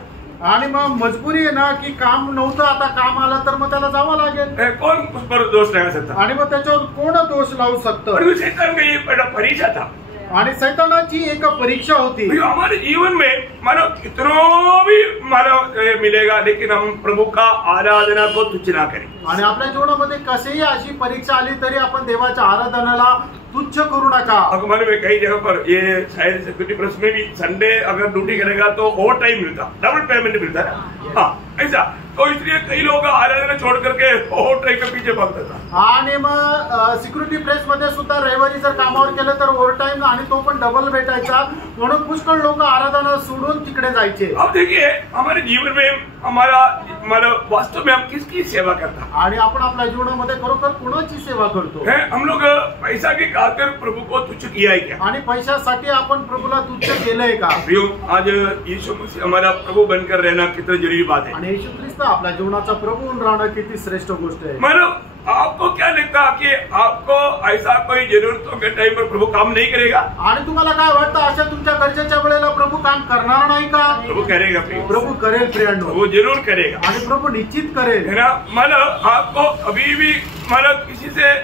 आणि मग मजबुरी आहे ना की काम नव्हतं, आता काम आलं तर मग त्याला जावं लागेल। कौन उस पर दोष लगा सकता? आणि मग त्याच्यावर कोण दोष लावू शकतं? परंतु शैतान का ये बड़ा परीक्षा था। आणि सैतानाची एक परीक्षा होती। भैया हमारे जीवन में मानो कितनों भी मानो मिलेगा, लेकिन हम प्रभु का आराधना को तुच्छ ना करें। आणि आपल्या जीवनामध्ये कशीही अशी परीक्षा आली तरी आपण देवाच्या आराधनाला तुच्छ करू नका। अगमन में कई जगह पर ये शायद सिक्योरिटी प्रेस में भी संडे अगर ड्यूटी करेगा तो ओवर टाइम मिलता, डबल पेमेंट मिलता है। हाँ ऐसा, तो इसलिए कई लोग आराधना छोड़ करके ओवर टाइम के पीछे भागता था। आणि मग सिक्युरिटी प्रेस मध्ये सुद्धा रविवारी जर कामावर केलं तर ओव्हर टाइम आणि तो पण डबल भेटायचा, म्हणून पुष्कळ लोक आराधना सोडून तिकडे जायचे। अब देखिए हमारे जीवन में हमारा मतलब वास्तव में हम किसकी सेवा करता है? आणि आपण आपल्या जीवनामध्ये खरोखर कोणाची सेवा करतो? हम लोग पैसा के खातिर प्रभु को तुच्छ किया है क्या? आणि पैशासाठी आपण प्रभूला तुच्छ केलंय का? आज यीशु मसीह हमारा प्रभु बनकर रहना कितना जरूरी बात है। आणि येशू ख्रिस्त आपल्या जीवनाचा प्रभू होऊन राहणं किती श्रेष्ठ गोष्ट आहे। मतलब आपको क्या लगता है कि आपको ऐसा कोई जरूरतों के टाइम पर प्रभु काम नहीं करेगा? आणि तुम्हाला काय वाटतं, अशा तुमच्या गरजेच्या वेळेला प्रभू काम करणार नाही का? प्रभु करेगा प्रिय, प्रभू करेल प्रियांनो, वो जरूर करेगा। आणि प्रभू निश्चित करेल। है ना, मतलब आपको कभी भी मतलब किसी से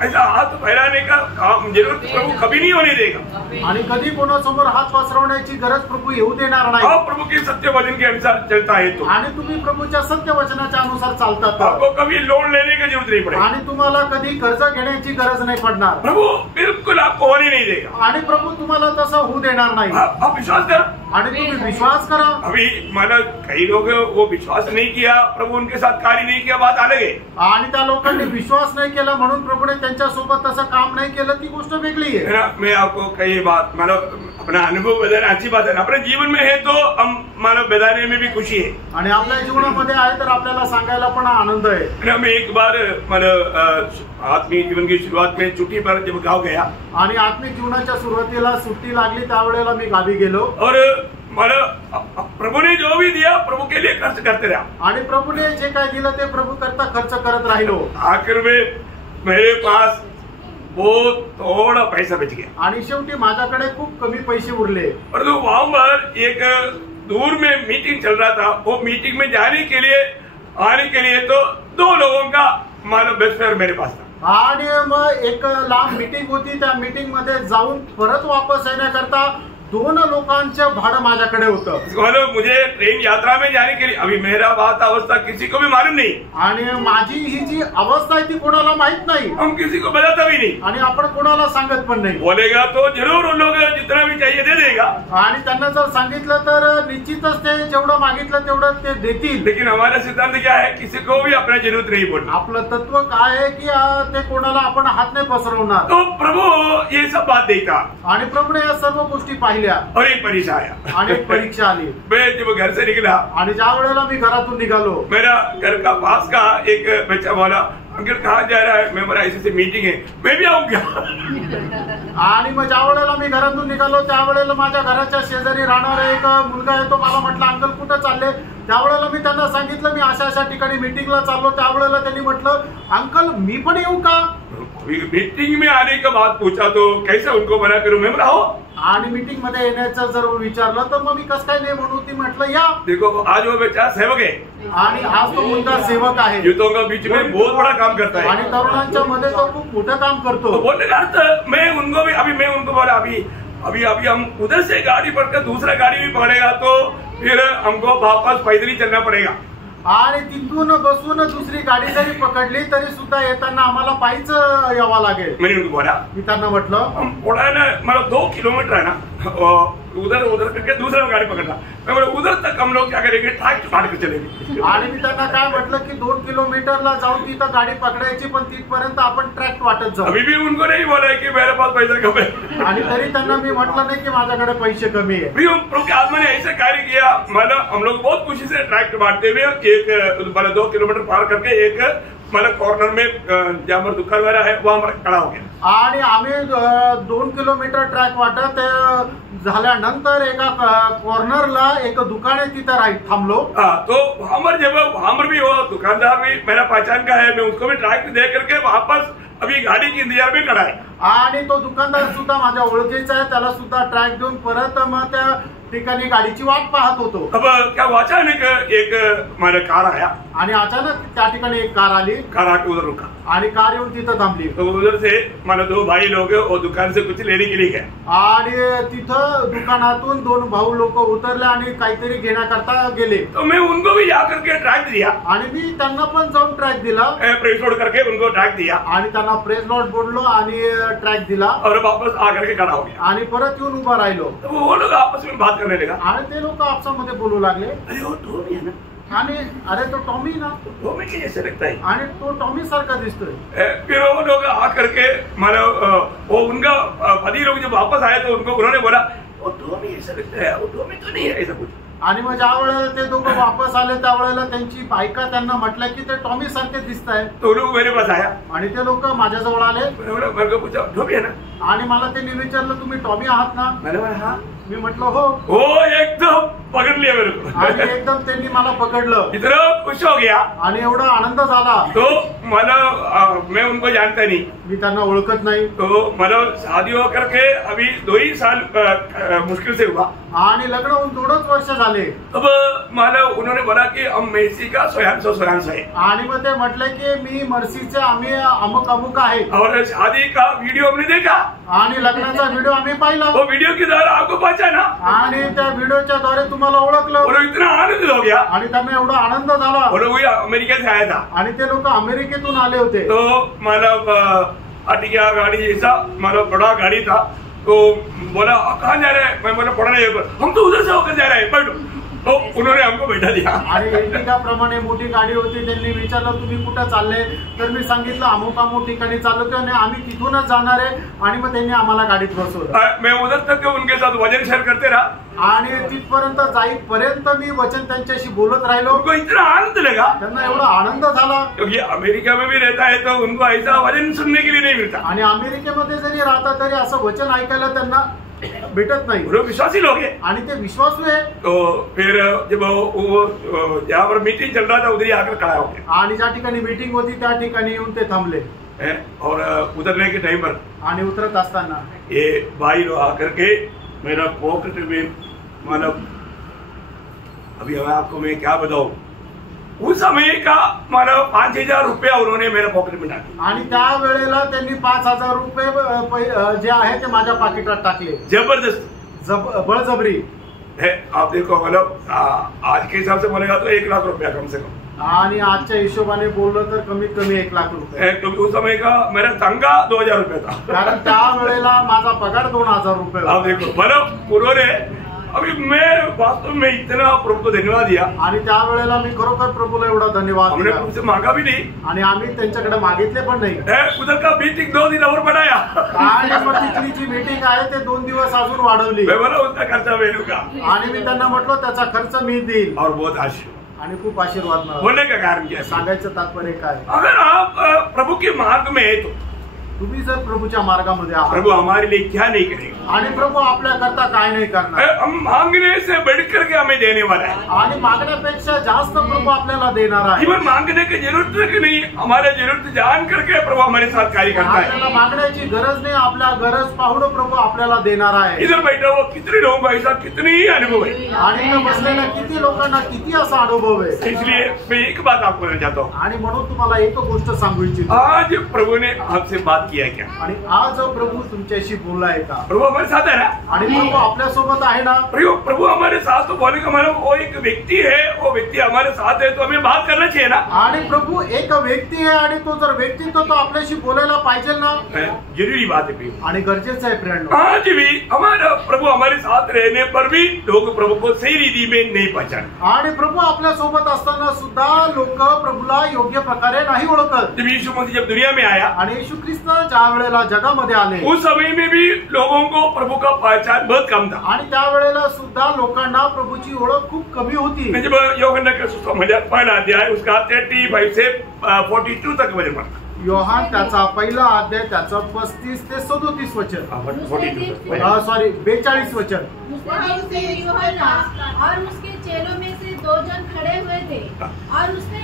ऐसा हाथ फैलाने का काम जरूरत प्रभु कभी नहीं होने देगा। आणि कधी कोणासमोर हात पसरवण्याची गरज प्रभू येऊ देणार नाही। आप प्रभु के सत्य वचन के अनुसार चलता है तो, आणि तुम्ही प्रभूच्या सत्य वचनाच्या अनुसार चालतात आपको कभी लोन लेने की जरूरत नहीं पड़ेगी। आणि तुम्हाला कधी कर्ज घेण्याची गरज नाही पडणार। प्रभु बिल्कुल आपको होने नहीं देगा। आणि प्रभू तुम्हाला तसं होऊ देणार नाही। आप विश्वास करो। आणि तुम्ही विश्वास करा। अभी मतलब कई लोग वो विश्वास नहीं किया, प्रभु उनके साथ कार्य नहीं किया, बात अलग है। आणि त्या लोकांनी विश्वास नाही केला म्हणून प्रभूने त्यांच्यासोबत तसं काम नाही केलं, ती गोष्ट वेगळी आहे। है ना, मैं आपको कई बात मतलब अपना अनुभव बताना अच्छी बात है, अपने जीवन में है तो हम मानव बताने में भी खुशी है। आणि आपल्या जीवनामध्ये आहे तर आपल्याला सांगायला पण आनंद आहे। मैं एक बार मतलब आत्मीय जीवन की शुरुआत में छुट्टी पर जब गाँव गया, आणि आत्मिक जीवनाच्या सुरुवातीला सुट्टी लागली त्यावेळेला मी गावी गेलो, और मतलब प्रभु ने जो भी दिया प्रभु के लिए खर्च करते रहा। आणि प्रभूने जे काय दिलं ते प्रभू करता खर्च करत राहिलो। आखिर में मेरे पास बहुत थोड़ा पैसा बच गया, आणि शेवटी माझ्याकडे खूप कमी पैसे उरले। और तो वहां पर एक दूर में मीटिंग चल रहा था, वो मीटिंग में जाने के लिए आने के लिए तो 2 लोगों का मानो बेस्ट फेयर मेरे पास था। आणि मग एक लांब मीटिंग होती, त्या मीटिंग मध्ये जाऊन परत वापस येण्याकरता 2 लोकांचं भाडं माझ्याकडे होतं। मतलब मुझे ट्रेन यात्रा में जाने के लिए अभी मेरा बात अवस्था किसी को भी मालूम नहीं, आणि माझी ही जी अवस्था आहे ती कोणाला माहित नाही, हम किसी को बताता भी नहीं। आणि आपण कोणाला सांगत पण नाही। बोलेगा तो जरूर उन लोग जितना भी चाहिए दे देगा, आणि त्यांना जर सांगितलं तर निश्चितच ते जेवढं मागितलं तेवढं ते देतील। लेकिन हमारा सिद्धांत क्या है, किसी को भी अपना जरूरत नहीं बोलना। आपलं तत्व काय आहे की ते कोणाला आपण हात नाही पसरवणार। तो प्रभु ये सब बात देता, आणि प्रभूने या सर्व गोष्टी पाहिल्या, और एक परीक्षा आया। आणि एक परीक्षा आली। मैं जब घर से निकला, आणि ज्या वेळेला मी घरातून निघालो, मेरा घर का पास का एक बच्चा बोला, अंकल कहाँ जा रहा है? मैं बोला ऐसी मीटिंग है, मैं भी आऊँ क्या? आणि मग ज्या वेळेला मी घरातून निघालो त्यावेळेला माझ्या घराच्या शेजारी राहणारा एक मुलगा आहे, तो मला म्हटलं अंकल कुठं चालले? त्यावेळेला मी त्यांना सांगितलं मी अशा अशा ठिकाणी मीटिंगला चाललो। त्यावेळेला त्यांनी म्हटलं अंकल मी पण येऊ का? मीटिंग में आने का बात पूछा तो कैसे उनको मना करूं? मैं बोला हो। आणि मीटिंग मध्ये येण्याचं जर विचारलं तर मग मी कसं काय नाही म्हणून ती म्हटलं या। देखो आज वो बच्चा सेवक है, आणि आज तो मुलगा सेवक आहे, युवकों का बीच में बहुत बड़ा काम करता है, आणि तरुणांच्या मध्ये तो खूप मोठं काम करतो। तो बोलने का अर्थ मैं उनको बोला अभी हम उधर से गाड़ी पकड़कर दूसरा गाड़ी भी पकड़ेगा तो फिर हमको वापस पैदल ही चलना पड़ेगा। आणि तिथून बसून दुसरी गाडी जरी पकडली तरी सुद्धा येताना आम्हाला पायीच यावं लागेल। मैंने उनको बोला, मी त्यांना म्हटलं हम थोड़ा है ना, मतलब 2 किलोमीटर है ना, उधर करके दूसरा गाड़ी पकड़ना। मैं बोला उधर तक हम लोग क्या करेंगे, ट्रैक फाड़ के चलेंगे। आणि मी त्यांना काय म्हटलं की 2 किलोमीटरला जाऊन तिथं गाडी पकडायची, पण तिथपर्यंत आपण ट्रॅक वाटत जाऊ। अभी भी उनको नहीं बोला है कि मेरे पास पैसे कम है, आणि तरी त्यांना मी म्हटलं नाही की माझ्याकडे पैसे कमी आहे। भी उनके आत्मा ने ऐसे कार्य किया, मतलब हम लोग बहुत खुशी से ट्रैक बांटते हुए एक मतलब 2 किलोमीटर पार करके एक मतलब कॉर्नर में जहाँ पर दुकान वाला है वहां पर खड़ा हो गया। आणि आम्ही 2 किलोमीटर ट्रॅक वाटत झाल्यानंतर एका कॉर्नरला एक दुकान आहे तिथं थांबलो। तो वहां पर भी वो दुकानदार भी मेरा पहचान का है, मैं उसको भी ट्रैक दे करके वापस अभी गाड़ी के इंतजार में खड़ा है। आणि तो दुकानदार सुद्धा माझ्या ओळखीचा आहे, त्याला सुद्धा ट्रॅक देऊन परत मग त्या ठिकाणी गाडीची वाट पाहत होतो। अब क्या हुआ, अचानक एक मेरा कार आया आणि अचानक त्या ठिकाणी एक कार आली, कार आके उधर रुका, आणि कार येऊन तिथं थांबली। तो उधर से मानो 2 भाई लोग वो दुकान से कुछ लेने के लिए गए, आणि तिथं दुकानातून 2 भाऊ लोक उतरले आणि काहीतरी घेण्याकरता गेले। तो मैं उनको भी जा करके ट्रैक दिया, आणि मी त्यांना पण जाऊन ट्रॅक दिला, प्रेस रोड करके उनको ट्रैक दिया आणि त्यांना प्रेस लॉट बोललो आणि ट्रॅक दिला, और वापस आकर के खड़ा हो गया। आणि परत येऊन उभा राहिलो। तो वो लोग आपस में बात करने लगा, आणि ते लोक आपसामध्ये बोलू लागले, अरे वो टॉमी है ना, आणि अरे तो टॉमी ना, टॉमी के जैसे लगता है, आणि तो टॉमी सारखा दिसतोय। फिर वो लोग आकर के मतलब वो उनका पति लोग जब वापस आए तो उनको उन्होंने बोला वो टॉमी ऐसा लगता है, वो टॉमी तो नहीं है ऐसा कुछ। आणि मग ज्या वेळेला ते दोघं वापस आले त्यावेळेला त्यांची बायका त्यांना म्हटलं की ते टॉमी सारखे दिसत आहे। तो लोग मेरे पास आया, आणि ते लोक माझ्याजवळ आले, मेरे को पूछा टॉमी है ना, आणि मला त्यांनी विचारलं तुम्ही टॉमी आहात ना? मैंने बोला हाँ। मी म्हटलं हो। वो एकदम पकड़ लिया मेरे को, आणि एकदम त्यांनी मला पकडलं, इतना खुश हो गया। आणि एवढा आनंद झाला। तो मतलब मैं उनको जानता नहीं, मी त्यांना ओळखत नाही। तो मतलब शादी हो करके अभी 2 ही साल मुश्किल से हुआ, आणि लग्न होऊन 2च वर्ष झाले। अब मतलब उन्होंने बोला कि हम मेसी का सोयांश है, आणि मग ते म्हटले की मी मर्सीचे आम्ही अमुक अमुक आहे, और शादी का वीडियो हमने देखा, आणि लग्नाचा व्हिडिओ आम्ही पाहिला, वो वीडियो के द्वारा आपको पहचाना, आणि त्या व्हिडिओच्या द्वारे तुम्हाला ओळखलं। वो लोग इतना आनंदित हो गया, आणि त्यांना एवढा आनंद झाला, वो लोग अमेरिका से आया था, आणि ते लोक अमेरिकेतून आले होते। तो मतलब अटिया गाड़ी जैसा मतलब बड़ा गाड़ी था, तो बोला कहाँ जा रहे हैं, मैं बोला पढ़ने हम तो उधर से होकर जा रहे हैं, बैठो। तो उन्होंने हमको बैठा दिया, आणि एर्टिगाप्रमाणे मोठी गाडी होती, त्यांनी विचारलं तुम्ही कुठं चालले, तर मी सांगितलं अमुक अमुक ठिकाणी चाललो आणि आम्ही तिथूनच जाणार आहे, आणि मग त्यांनी आम्हाला गाडीत बसवलं। मैं उधर तक उनके साथ वजन शेयर करते रहा, आणि तिथपर्यंत जाईपर्यंत मी वचन त्यांच्याशी बोलत राहिलो। उनको इतना आनंद लगा, त्यांना एवढा आनंद झाला, क्योंकि अमेरिका में भी रहता है तो उनको ऐसा वचन सुनने के लिए नहीं मिलता, आणि अमेरिकेमध्ये जरी राहता तरी असं वचन ऐकायला त्यांना भेटत नाही। वो विश्वासी लोग हैं, आणि ते विश्वासू आहे। तो फिर जब वो यहाँ पर मीटिंग चल रहा था उधर ही आकर खड़ा हो गया, आणि ज्या ठिकाणी मीटिंग होती त्या ठिकाणी येऊन ते थांबले, और उतरने के टाइम पर आणि उतरत असताना ये भाई लोग आकर के मेरा पॉकेट में मतलब अभी आपको मैं क्या बताऊं, उस समय का मतलब 5,000 रुपया उन्होंने मेरे पॉकेट में डाले, आणि त्या वेळेला त्यांनी 5,000 रुपये जे आहे ते माझ्या पाकिटात टाकले, जबरदस्त बळजबरी है। आप देखो मतलब आज के हिसाब से बोलेगा तो 1 लाख रुपया कम से कम, आणि आजच्या हिशोबाने बोललं तर कमीत कमी 1 लाख रुपये, क्योंकि उस समय का मेरा तंगा 2,000 रुपया था, कारण त्या वेळेला माझा पगार 2,000 रुपये आप देखो मतलब उन्होंने अभी मैं वास्तव में इतना प्रभु को धन्यवाद दिया, आणि त्या वेळेला मी खरोखर प्रभूला एवढा धन्यवाद हमने दिला, उनसे मांगा भी नहीं, आणि आम्ही त्यांच्याकडे मागितले पण नाही। उधर का मीटिंग 2 दिन और बढ़ाया, आणि मग तिथली जी मीटिंग आहे ते 2 दिवस अजून वाढवली, मैं बोला उसका खर्चा मैं लूंगा, आणि मी त्यांना म्हटलं त्याचा खर्च मी देईल, और बहुत आशीर्वाद, आणि खूप आशीर्वाद मिळाला। बोलने का कारण क्या है, सांगायचं तात्पर्य काय, अगर आप प्रभु के मार्ग में है तो तुम्ही जर प्रभूच्या मार्गामध्ये आहात, प्रभु हमारे लिए क्या नहीं करेगा, आणि प्रभू आपल्या करता काय नाही करणार, हम मांगने से बढ़ करके हमें देने वाला है, आणि मागण्यापेक्षा जास्त प्रभू आपल्याला देणार आहे। जीवन मांगने की जरूरत है कि नहीं, हमारे जरूरत जान करके प्रभु हमारे साथ कार्य करता है। आपल्याला मागण्याची गरज नाही, आपल्या गरज पाहून प्रभू आपल्याला देणार आहे। इधर बैठा हुआ कितने लोगों का ऐसा कितनी ही अनुभव है, आणि इथं बसलेल्या किती लोकांना किती असा अनुभव आहे। इसलिए मैं एक बात आपको कहना चाहता हूँ, आणि म्हणून तुम्हाला एक गोष्ट सांगू इच्छितो, आज प्रभु ने आपसे बात किया है क्या? आणि आज प्रभु तुमच्याशी बोललाय का? प्रभु हमारे साथ है ना? आणि प्रभु आपल्या सोबत आहे ना? प्रभु हमारे साथ तो बोलने का मतलब वो एक व्यक्ति है, वो व्यक्ति हमारे साथ है तो हमें बात करना चाहिए ना? आणि प्रभु एक व्यक्ती आहे आणि तो जर व्यक्ती तो आपल्याशी बोलायला पाहिजे ना? जरूरी बात है प्रियो, आणि गरजेचं आहे प्रियांनो. आज भी हमारा प्रभु हमारे साथ रहने पर भी लोग प्रभु को सही रीति में नहीं पहचानते. आणि प्रभु आपल्या सोबत असताना सुद्धा लोक प्रभूला योग्य प्रकारे नाही ओळखत. जब यीशु मसीह जब दुनिया में आया, आणि येशू ख्रिस्त ज्या वेळेला जगामध्ये आले उस समय में भी लोगों को प्रभु का पहचान बहुत कम था. आणि त्यावेळेला सुद्धा लोकांना प्रभूची ओळख खूप कमी होती. जब यूहन्ना का सुसमाचार पहला अध्याय उसका 35 से 42 तक वचन पढ़ा. योहान त्याचा पहिला अध्याय त्याचा 35 ते 37 वचन, 42 वचन. यूहन्ना और उसके चेलों में से 2 जन खड़े हुए थे और उसने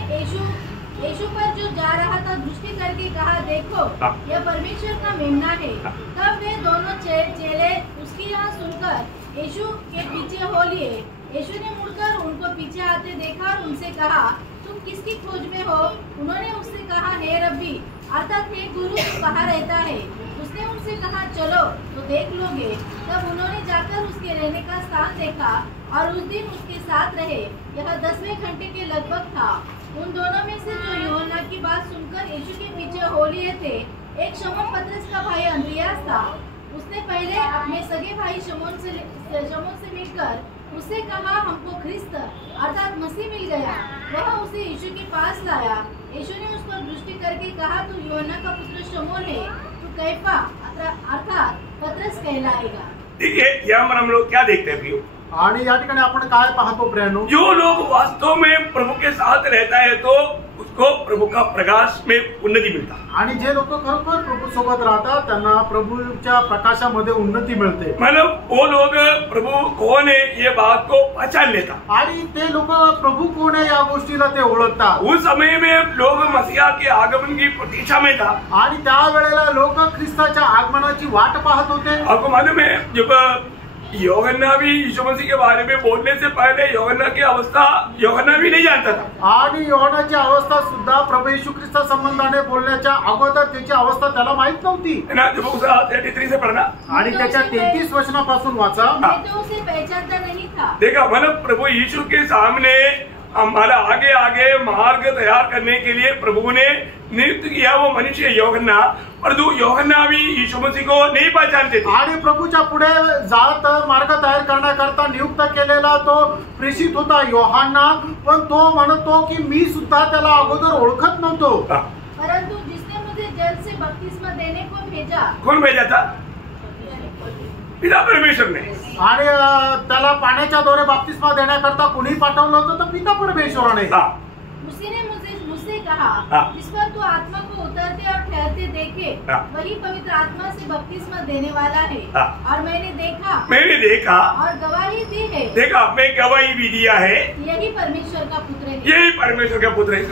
यीशु पर जो जा रहा था दृष्टि करके कहा, देखो यह परमेश्वर का मेमना है. तब वे दोनों चेले उसकी यहाँ सुनकर यीशु के पीछे हो लिए. यीशु ने मुड़कर उनको पीछे आते देखा और उनसे कहा, तुम किसकी खोज में हो? उन्होंने उससे कहा, हे रब्बी, अर्थात हे गुरु, तू कहाँ रहता है? उसने उनसे कहा, चलो तो देख लोगे. तब उन्होंने जाकर उसके रहने का स्थान देखा और उस दिन उसके साथ रहे. यह 10वें घंटे के लगभग था. उन दोनों में से जो यूहन्ना की बात सुनकर यीशु के पीछे हो लिए थे, एक शमौन पतरस का भाई अंद्रियास था. उसने पहले अपने सगे भाई शमौन से मिलकर उससे कहा, हमको ख्रिस्त अर्थात मसीह मिल गया. वह उसे यीशु के पास लाया. यीशु ने उस पर दृष्टि करके कहा, तू यूहन्ना का पुत्र शमौन है, तू कैफा अर्थात पतरस कहलाएगा. ठीक है, यहाँ पर हम लोग क्या देखते हैं प्रियो? आणि या ठिकाणी आपण काय पाहतो प्रियांनो? जो लोग वास्तव में प्रभु के साथ रहता है तो उसको प्रभु का प्रकाश में उन्नति मिलता. आणि जे लोक खरोखर प्रभू सोबत राहतात त्यांना प्रभूच्या प्रकाशामध्ये उन्नती मिळते. मतलब वो लोग प्रभु कौन है ये बात को पहचान लेता. आणि ते लोक प्रभू कोण आहे या गोष्टीला ते ओळखतात. उस समय में लोग मसीहा के आगमन की प्रतीक्षा में था. आणि त्यावेळेला लोक ख्रिस्ताच्या आगमनाची वाट पाहत होते. आपको मालूम है जब यूहन्ना भी यीशु मसीह के बारे में बोलने से पहले यूहन्ना की अवस्था यूहन्ना भी नहीं जानता था. आणि योहानाची अवस्था सुद्धा प्रभू येशू ख्रिस्ता संबंधाने बोलण्याच्या अगोदर त्याची अवस्था त्याला माहित नव्हती. ना जब उसका 33 से पढ़ना आणि त्याच्या 33 वचनापासून वाचा. मैं तो उसे पहचानता नहीं था. देखा, मतलब प्रभु यीशु के सामने हमारा आगे आगे मार्ग तैयार करने के लिए प्रभु ने नियुक्त किया वो मनुष्य यूहन्ना. परंतु यूहन्ना भी यीशु मसीह को नहीं पहचानते थे. आणि प्रभूच्या पुढे जात मार्ग तयार करण्याकरता नियुक्त केलेला तो प्रेषित होता योहाना. पण तो म्हणतो की मी सुद्धा त्याला अगोदर ओळखत नव्हतो. परंतु जिसने मुझे जल से बपतिस्मा देने को भेजा. कौन भेजा था? पिता परमेश्वर ने. आणि त्याला पाण्याच्या द्वारे बाप्तिस्मा देण्याकरता कोणी पाठवलं होतं तर पिता परमेश्वराने. उसी ने मुझसे कहा, जिस पर तू आत्मा को उतरते और ठहरते देखे, वही पवित्र आत्मा से बपतिस्मा देने वाला है. और मैंने देखा और गवाही दी है. देखा, मैं गवाही भी दिया है, यही परमेश्वर का पुत्र है. यही परमेश्वर का पुत्र है.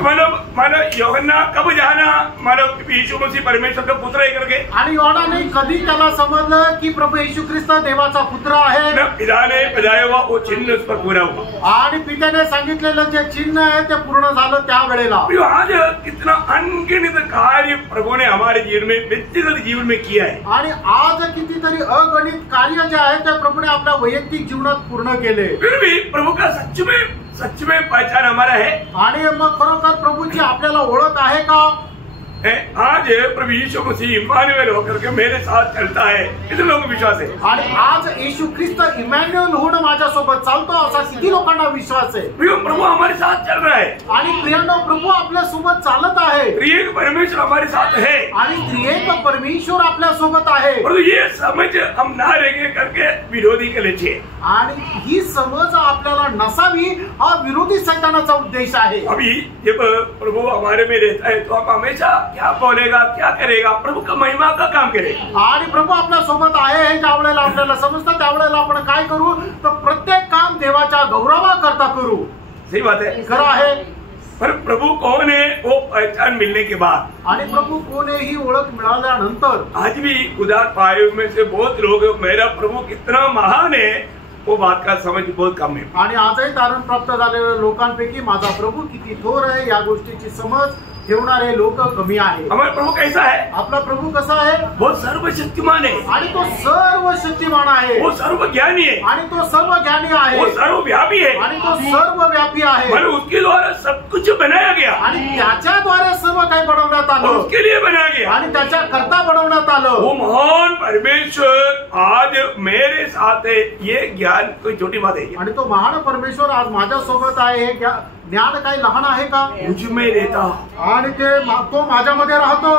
मतलब यूहन्ना कब जाना मतलब यीशु मसीह परमेश्वर का पुत्र है करके. आणि योहानाने कधी त्याला समजलं की प्रभू येशू ख्रिस्त देवाचा पुत्र आहे. पिता ने बजाया हुआ वो चिन्ह उस पर पूरा हुआ. आणि पित्याने सांगितलेलं जे चिन्ह आहे ते पूर्ण झालं त्या वेळेला. आज कितना अनगिनत कार्य प्रभु ने हमारे जीवन में व्यक्तिगत जीवन में किया है. आणि आज कितीतरी अगणित कार्य जे आहे ते प्रभूने आपल्या वैयक्तिक जीवनात पूर्ण केले. फिर भी प्रभु का सच में पहचान हमारा है. आणि मग खरोखर प्रभूची आपल्याला ओळख आहे का? आज प्रभु यीशु मसीह इम्मानुएल होकर के मेरे साथ चलता है, कितने लोगों को विश्वास है? आणि आज येशू ख्रिस्त इमॅन्युअल होऊन माझ्यासोबत चालतो असा किती लोकांना विश्वास आहे? प्रभु हमारे साथ चल रहा है. आणि प्रियांनो प्रभू आपल्या सोबत चालत आहे. त्रिएक परमेश्वर हमारे साथ है. आणि त्रिएक परमेश्वर आपल्या सोबत आहे. परंतु ये समझ हम ना रहेंगे करके विरोधी के लिए. आणि ही समज आपल्याला नसावी हा विरोधी सैतानाचा उद्देश आहे. अभी जब प्रभु हमारे में रहता है तो हम हमेशा क्या बोलेगा, क्या करेगा, प्रभु का महिमा का काम करेगा. आणि प्रभू आपल्या सोबत आहे हे ज्या वेळेला आपल्याला समजतं त्यावेळेला आपण काय करू तर प्रत्येक काम देवाच्या गौरवाकरता करू. सही बात है, खरं आहे. पर प्रभु कौन है वो पहचान मिलने के बाद आणि प्रभू कोण आहे ही ओळख मिळाल्यानंतर आज भी उदार पाए में से बहुत लोग मेरा प्रभु कितना महान है वो बात का समझ बहुत कम है. आणि आजही तारण प्राप्त झालेल्या लोकांपैकी माझा प्रभू किती थोर आहे या गोष्टीची समज ठेवणारे लोक कमी आहे. हमारा प्रभु कैसा है? आपला प्रभू कसा आहे? वो सर्वशक्तिमान है, आणि तो सर्व शक्तिमान आहे, वो सर्व ज्ञानी है, आणि तो सर्व ज्ञानी आहे, वो सर्वव्यापी है, आणि तो सर्व व्यापी आहे, मतलब उसके द्वारा सब कुछ बनाया गया, आणि त्याच्याद्वारे सर्व काही बनवण्यात और आलं, उसके लिए बनाया गया. आणि त्याच्या करता बनवण्यात आलं. वो महान परमेश्वर आज मेरे साथ है, ये ज्ञान कोई छोटी बात है क्या? आणि तो महान परमेश्वर आज माझ्या सोबत आहे. हे ज्ञान काही लहान आहे का? मुझ में रहता, आणि तो माझ्यामध्ये राहतो.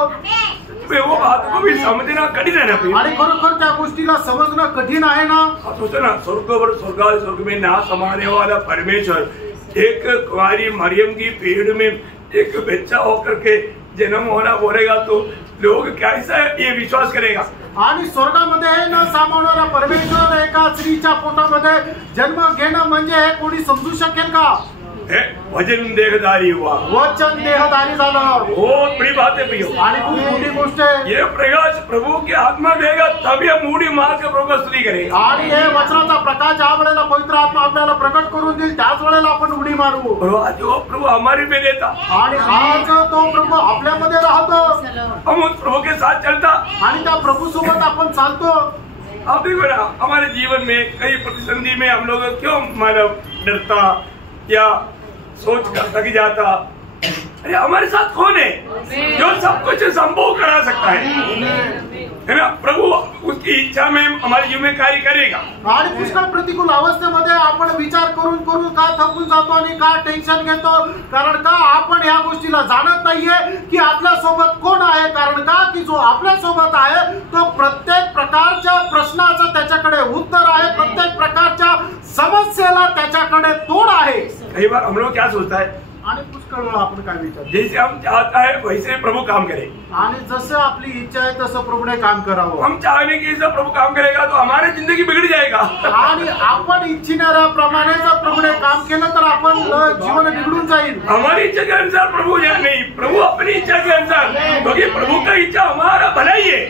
वो बात को भी समझना कठिन है ना भाई. आणि खरोखर त्या गोष्टीला समजणं कठीण आहे ना. आप सोचो ना, स्वर्ग में ना समाने वाला परमेश्वर एक कुंवारी मरियम की पेड़ में एक बच्चा होकर के जन्म होना बोलेगा तो लोग कैसा ये विश्वास करेगा? आणि स्वर्गामध्ये न सामावणारा परमेश्वर एका स्त्रीच्या पोटामध्ये जन्म घेणं म्हणजे हे कोणी समजू शकेल का? वचन देहधारी हुआ, वचन देहधारी झालं. बहुत बड़ी बात है भैया. आणि खूप मोठी गोष्ट आहे. ये प्रकाश प्रभु के आत्मा देगा तभी हम मूडी मार के प्रभु का स्तुति करेगा. आणि हे वचनाचा प्रकाश ज्या वेळेला पवित्र आत्मा आपल्याला प्रकट करून देईल त्याच वेळेला आपण उडी मारू. और आज वो प्रभु हमारे में रहता, आणि आज तो प्रभू आपल्यामध्ये राहतो. हम उस प्रभु के साथ चलता, आणि त्या प्रभू सोबत आपण चालतो. आप देखो ना, हमारे जीवन में कई प्रतिसंधि में हम लोग क्यों मानव डरता या सोच कर थक जाता? अरे हमारे साथ कौन है जो सब कुछ संभव करा सकता है ना? प्रभु उसकी इच्छा में हमारे जीवन में कार्य करेगा. आणि पुष्कळ प्रतिकूल अवस्थेमध्ये आपण विचार करून करून का थकून जातो आणि का टेन्शन घेतो? कारण का आपण ह्या गोष्टीला जाणत नाहीये की आपल्या सोबत कोण आहे. कारण का की जो आपल्या सोबत आहे तो प्रत्येक प्रकारच्या प्रश्नाचं त्याच्याकडे उत्तर आहे, प्रत्येक प्रकारच्या समस्येला त्याच्याकडे तोड आहे. कई बार हम लोग क्या सोचता है, आणि पुष्कळ वेळा आपण काय विचारतो, जैसे हम चाहता है वैसे प्रभु काम करे. आणि जसं आपली इच्छा आहे तसं प्रभूने काम करावं. हम चाहने की ऐसा प्रभु काम करेगा तो हमारी जिंदगी बिगड़ जाएगा. आणि आपण इच्छिणाऱ्याप्रमाणे जर प्रभूने काम केलं तर आपण जीवन बिघडून जाईल. हमारी इच्छा के अनुसार प्रभु या नहीं, प्रभु अपनी इच्छा के अनुसार, क्योंकि प्रभु का इच्छा हमारा भलाई है.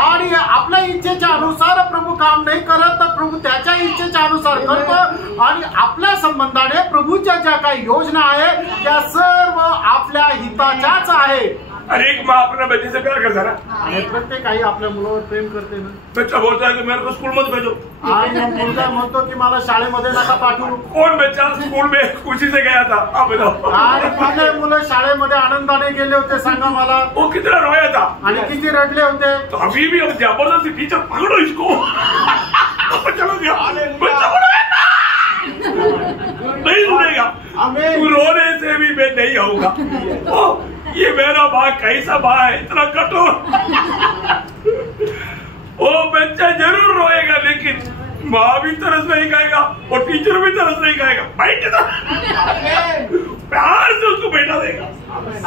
आणि आपल्या इच्छेच्या अनुसार प्रभू काम नाही करत तर प्रभू त्याच्या इच्छेच्या अनुसार करतो. आणि आपल्या संबंधाने प्रभूच्या ज्या काही योजना आहे त्या सर्व आपल्या हिताच्याच आहे. हर एक माँ अपने बच्चे से प्यार करता ना. आणि प्रत्येक आई आपल्या मुलावर प्रेम करते ना. बच्चा बोलता है कि मेरे को स्कूल मत भेजो. आणि मुलगा म्हणतो की मला शाळेमध्ये नका पाठवू. कौन बच्चा स्कूल में खुशी से गया था? आप बताओ. आणि कुठले मुलं शाळेमध्ये आनंदाने गेले होते सांगा मला? वो कितना रोया था आणि किती रडले होते? तो अभी भी हम जबरदस्ती टीचर पकड़ो इसको. चलो गया बच्चा नहीं सुनेगा. तू रोने से भी मैं नहीं आऊंगा. ये मेरा भाई कैसा भाई है, इतना कठोर. वो बच्चा जरूर रोएगा लेकिन माँ भी तरस नहीं खाएगा और टीचर भी तरस नहीं खाएगा. बैठ प्यार से उसको बैठा देगा.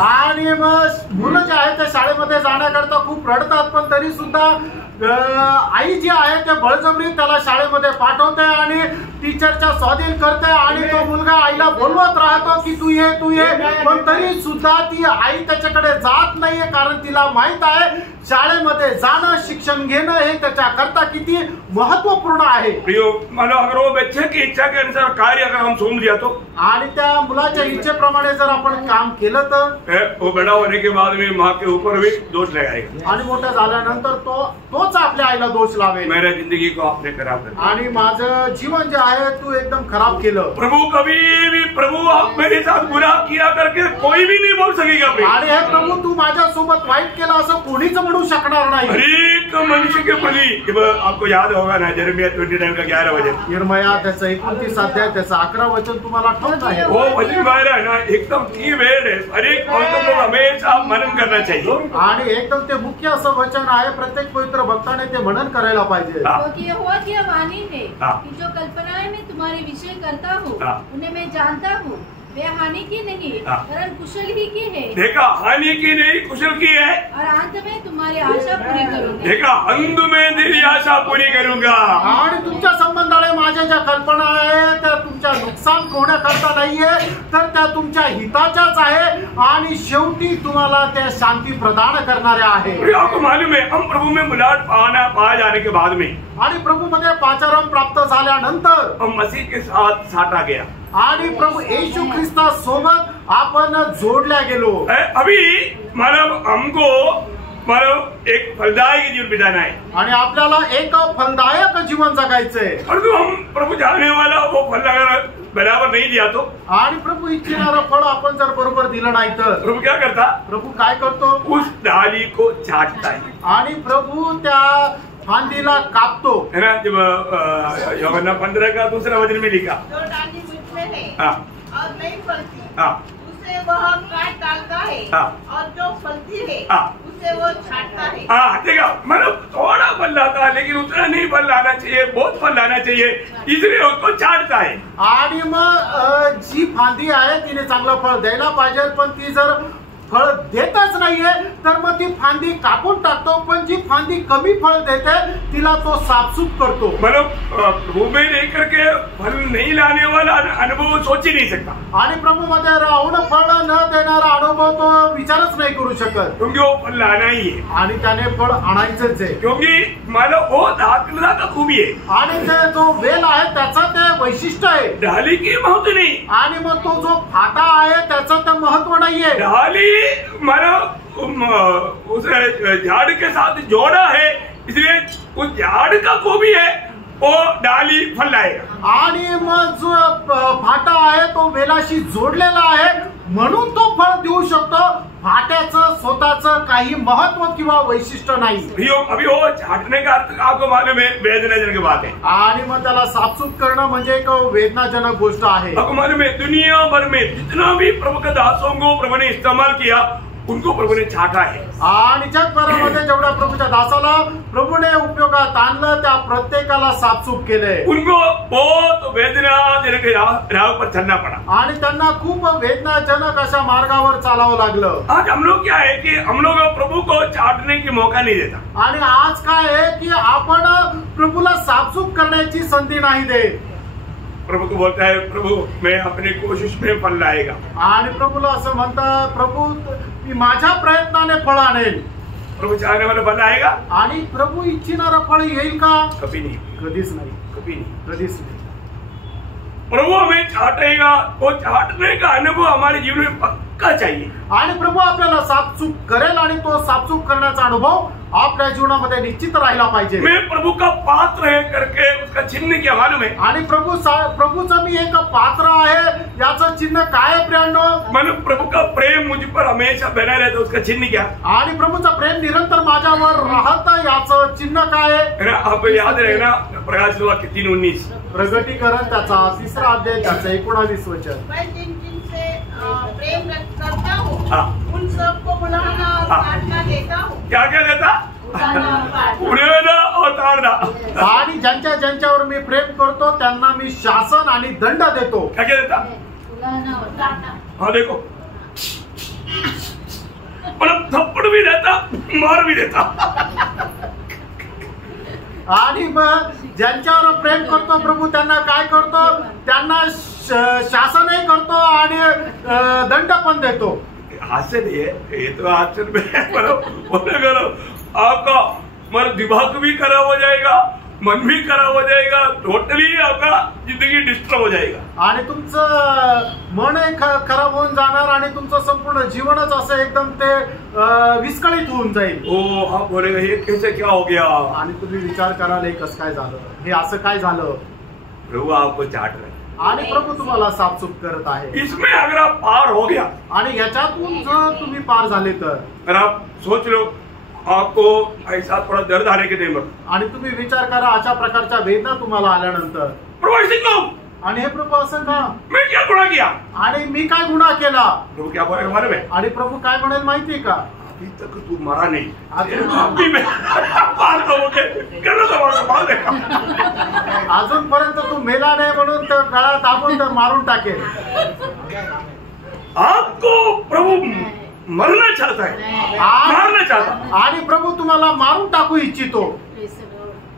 आणि मग मुलं जे आहे ते शाळेमध्ये जाण्याकरता खूप रडतात पण तरी सुद्धा आई जी आहे ते बळजबरी त्याला शाळेमध्ये पाठवते आणि टीचरच्या स्वाधीन करते. आणि तो मुलगा आईला बोलवत राहतो की तू ये पण तरी सुद्धा ती आई त्याच्याकडे जात नाहीये. कारण तिला माहित आहे शाळेमध्ये जाणं, शिक्षण घेणं हे त्याच्याकरता किती महत्वपूर्ण आहे. मानो अगर वो बच्चे की इच्छा के अनुसार कार्य अगर हम सौंप दिया तो, आणि त्या मुलाच्या इच्छेप्रमाणे जर आपण काम केलं तर वो बड़ा होने के बाद में माँ के ऊपर भी दोष लगाएगा. आणि मोठा झाल्यानंतर तोच आपल्या आईला दोष लावेल. मेरा जिंदगी को आपने खराब कर. आणि माझं जीवन जे आहे तू एकदम खराब केलं. प्रभु कभी भी प्रभु आप मेरे साथ बुरा किया करके कोई भी नहीं बोल सकेगा. आणि हे प्रभू तू माझ्या सोबत वाईट केलं असं कोणीच म्हणू शकणार नाही. हर एक मनुष्य के प्रति आपको याद होगा ना, यिर्मयाह 29 का 11 वचन. यिर्मयाह त्याचं 29 अध्याय त्याचं 11 वचन तुम्हाला ठाऊक आहे. वो वचन मारा है ना, एकदम की वेळ है. हर एक पवित्र लोग हमेशा मनन करना चाहिए. आणि एकदम ते मुख्य असं वचन आहे. प्रत्येक पवित्र भक्ताने ते मनन करायला पाहिजे. क्योंकि यहोवा की वाणी है हाँ। कि जो कल्पनाएं मैं तुम्हारे विषय करता हूँ हाँ। उन्हें मैं जानता हूँ. वे हानि की नहीं हाँ। वरन कुशल ही की है. देखा, हानि की नहीं कुशल की है. और अंत में तुम्हारी आशा पूरी करूंगा. देखा, अंत में तेरी आशा पूरी करूंगा. आणि तुमच्या संबंधाने माझ्या ज्या कल्पना आहे त्या तुमच्या नुकसान होण्याकरता नाहीये, तर त्या तुमच्या हिताच्याच आहे आणि शेवटी तुम्हाला त्या शांती प्रदान करणाऱ्या आहे। आपको मालूम है हम प्रभु में बुलाहट पाए जाने के बाद में आणि प्रभू मध्ये पाचारण प्राप्त झाल्यानंतर हम मसीह के साथ साटा गया आणि प्रभू येशू ख्रिस्ता सोबत आपण जोडल्या गेलो। अभी मतलब हमको मतलब एक फलदायक जीवन बिताना है आणि आपल्याला एक फलदायक जीवन जगायचंय। और तो हम प्रभु चाहने वाला वो फल लगाना बराबर नहीं दिया तो आणि प्रभू इच्छिणारं फळ आपण जर बरोबर दिलं नाही तर प्रभु क्या करता? प्रभू काय करतो? उस डाली को छाटता है आणि प्रभु त्या फांदीला कापतो है ना। जब यूहन्ना 15 का दूसरा वचन में लिखा, जो डाली मुझ में है हाँ और नहीं फलती हाँ उसे वह काट डालता है हाँ। और जो फलती है हाँ। उसे वो छांटता है। हाँ देखा, मतलब थोड़ा फल लाता है लेकिन उतना नहीं फल लाना चाहिए, बहुत फल लाना चाहिए, इसलिए उसको छाटता है। आणि मग जी फांदी आहे तिने चांगलं फळ द्यायला पाहिजे, पण ती जर फळ देतच नाहीये तर मग ती फांदी कापून टाकतो। पण जी फांदी कमी फळ देते तिला तो साफसूफ करतो। मतलब प्रभु में रह करके फल नहीं लाने वाला अनुभव सोच ही नहीं सकता, आणि प्रभू मध्ये राहून फळ न देणारा अनुभव तो विचारच नाही करू शकत, क्योंकि वो फल लाना ही है आणि त्याने फळ आणायचंच आहे। क्योंकि मतलब वो दाखलता का खूबी है आणि ते जो वेल आहे त्याचं ते वैशिष्ट्य आहे, डाली की महत्व नहीं। आणि मग तो जो फाटा आहे त्याचं ते महत्व नाहीये। डाली मतलब उस झाड़ के साथ जोड़ा है, इसलिए उस झाड़ का खूबी है वो डाली फल लाएगा। आणि मग जो फाटा आहे तो वेलाशी जोडलेला आहे म्हणून तो फळ देऊ शकतो। फाट्याचं स्वतःचं काही महत्व किंवा वैशिष्ट्य नाही। अभी वो छाटने का अर्थ आपको मालूम है, वेदनाजनक बात है। आणि मग त्याला साफसूफ करणं म्हणजे एक वेदनाजनक गोष्ट आहे। आपको मालूम है दुनिया भर में जितना भी प्रभु के दासों को प्रभु ने इस्तेमाल किया उनको प्रभु ने छाटा है। आणि जगभरामध्ये जेवढ्या प्रभूच्या दासाला प्रभूने उपयोगात आणलं त्या प्रत्येकाला साफसूफ केलंय। उनको बहुत वेदनाजनक राह पर चलना पड़ा आणि त्यांना खूप वेदनाजनक अशा मार्गावर चालावं लागलं। आज हम लोग क्या है कि हम लोग प्रभु को छाटने की मौका नहीं देता। आणि आज काय आहे की आपण प्रभूला साफसूफ करण्याची संधी नाही देत। प्रभु को बोलता है प्रभु मैं अपनी कोशिश में फल लाएगा, आणि प्रभूला असं म्हणतात प्रभू मी माझ्या प्रयत्नाने फळ आणेल। प्रभु चाहने वाला फल आएगा, आणि प्रभू इच्छिणारं फळ येईल का? कभी नहीं, कधीच नाही, कभी नहीं। कधीच नाही। प्रभु हमें छाटेगा, वो छाटने का अनुभव हमारे जीवन में पक्का चाहिए। आणि प्रभू आपल्याला साफसूफ करेल आणि तो साफसूफ करण्याचा अनुभव आपल्या जीवनामध्ये निश्चित राहिला पाहिजे। मैं प्रभु का पात्र है करके उसका चिन्ह क्या मालूम है? आणि प्रभूचं मी एक पात्र आहे याचं चिन्ह काय आहे प्रियांनो? मतलब प्रभु का प्रेम मुझ पर हमेशा बना रहता, उसका चिन्ह क्या? आणि प्रभूचं प्रेम निरंतर माझ्यावर राहतं याचं चिन्ह काय आहे? आप याद रहे ना प्रकाशित वाक्य 3:19 प्रगटीकरण त्याचा 3रा अध्याय त्याचं 19 वचन। मैं जिन जिनसे प्रेम करता हूँ हाँ। उन सबको बुलाना और हाँ। काटना देता हूँ। क्या क्या देता? उड़ेना और ताड़ना। आणि ज्यांच्या ज्यांच्यावर मी प्रेम करतो त्यांना मी शासन आणि दंड देतो। क्या क्या देता? बुलाना और काटना। हाँ देखो, मतलब थप्पड़ भी देता, मार भी देता। आणि मग ज्यांच्यावर प्रेम करतो प्रभू त्यांना काय करतो? त्यांना शासनही करतो आणि दंड पण देतो। हास्य नहीं है ये तो, हास्य में आपका मतलब दिमाग भी खराब हो जाएगा, मन भी खराब हो जाएगा, टोटली आपका जिंदगी डिस्टर्ब हो जाएगा। आणि तुमचं मनही खराब होऊन जाणार आणि तुमचं संपूर्ण जीवनच असं एकदम ते विस्कळीत होऊन जाईल। ओ आप बोलेगा ये कैसे क्या हो गया? आणि तुम्ही विचार कराल हे कसं काय झालं, हे असं काय झालं? प्रभु आपको चाट रहे, आणि प्रभू तुम्हाला साफसूफ करत आहे। इसमें अगर आप पार हो गया आणि याच्यातून जर तुम्ही पार झाले तर अगर आप सोच लो आपको ऐसा थोड़ा दर्द आने के टाइम आणि तुम्ही विचार करा अशा प्रकारच्या वेदना तुम्हाला आल्यानंतर प्रभु ऐसे क्यों? आणि हे प्रभू असं का? मैं क्या गुनाह किया? आणि मी काय गुन्हा केला? प्रभु क्या बोलेगा मालूम है? आणि प्रभू काय म्हणेल माहितीये का? अभी तक तू मरा नहीं, अजून अभी मैं मारता हूँ गला दबा मार देगा। अजूनपर्यंत तू मेला नाही म्हणून तर गळा दाबून तर मारून टाकेल। आपको प्रभु मरना चाहता है, मारना चाहता है। आणि प्रभू तुम्हाला मारून टाकू इच्छितो।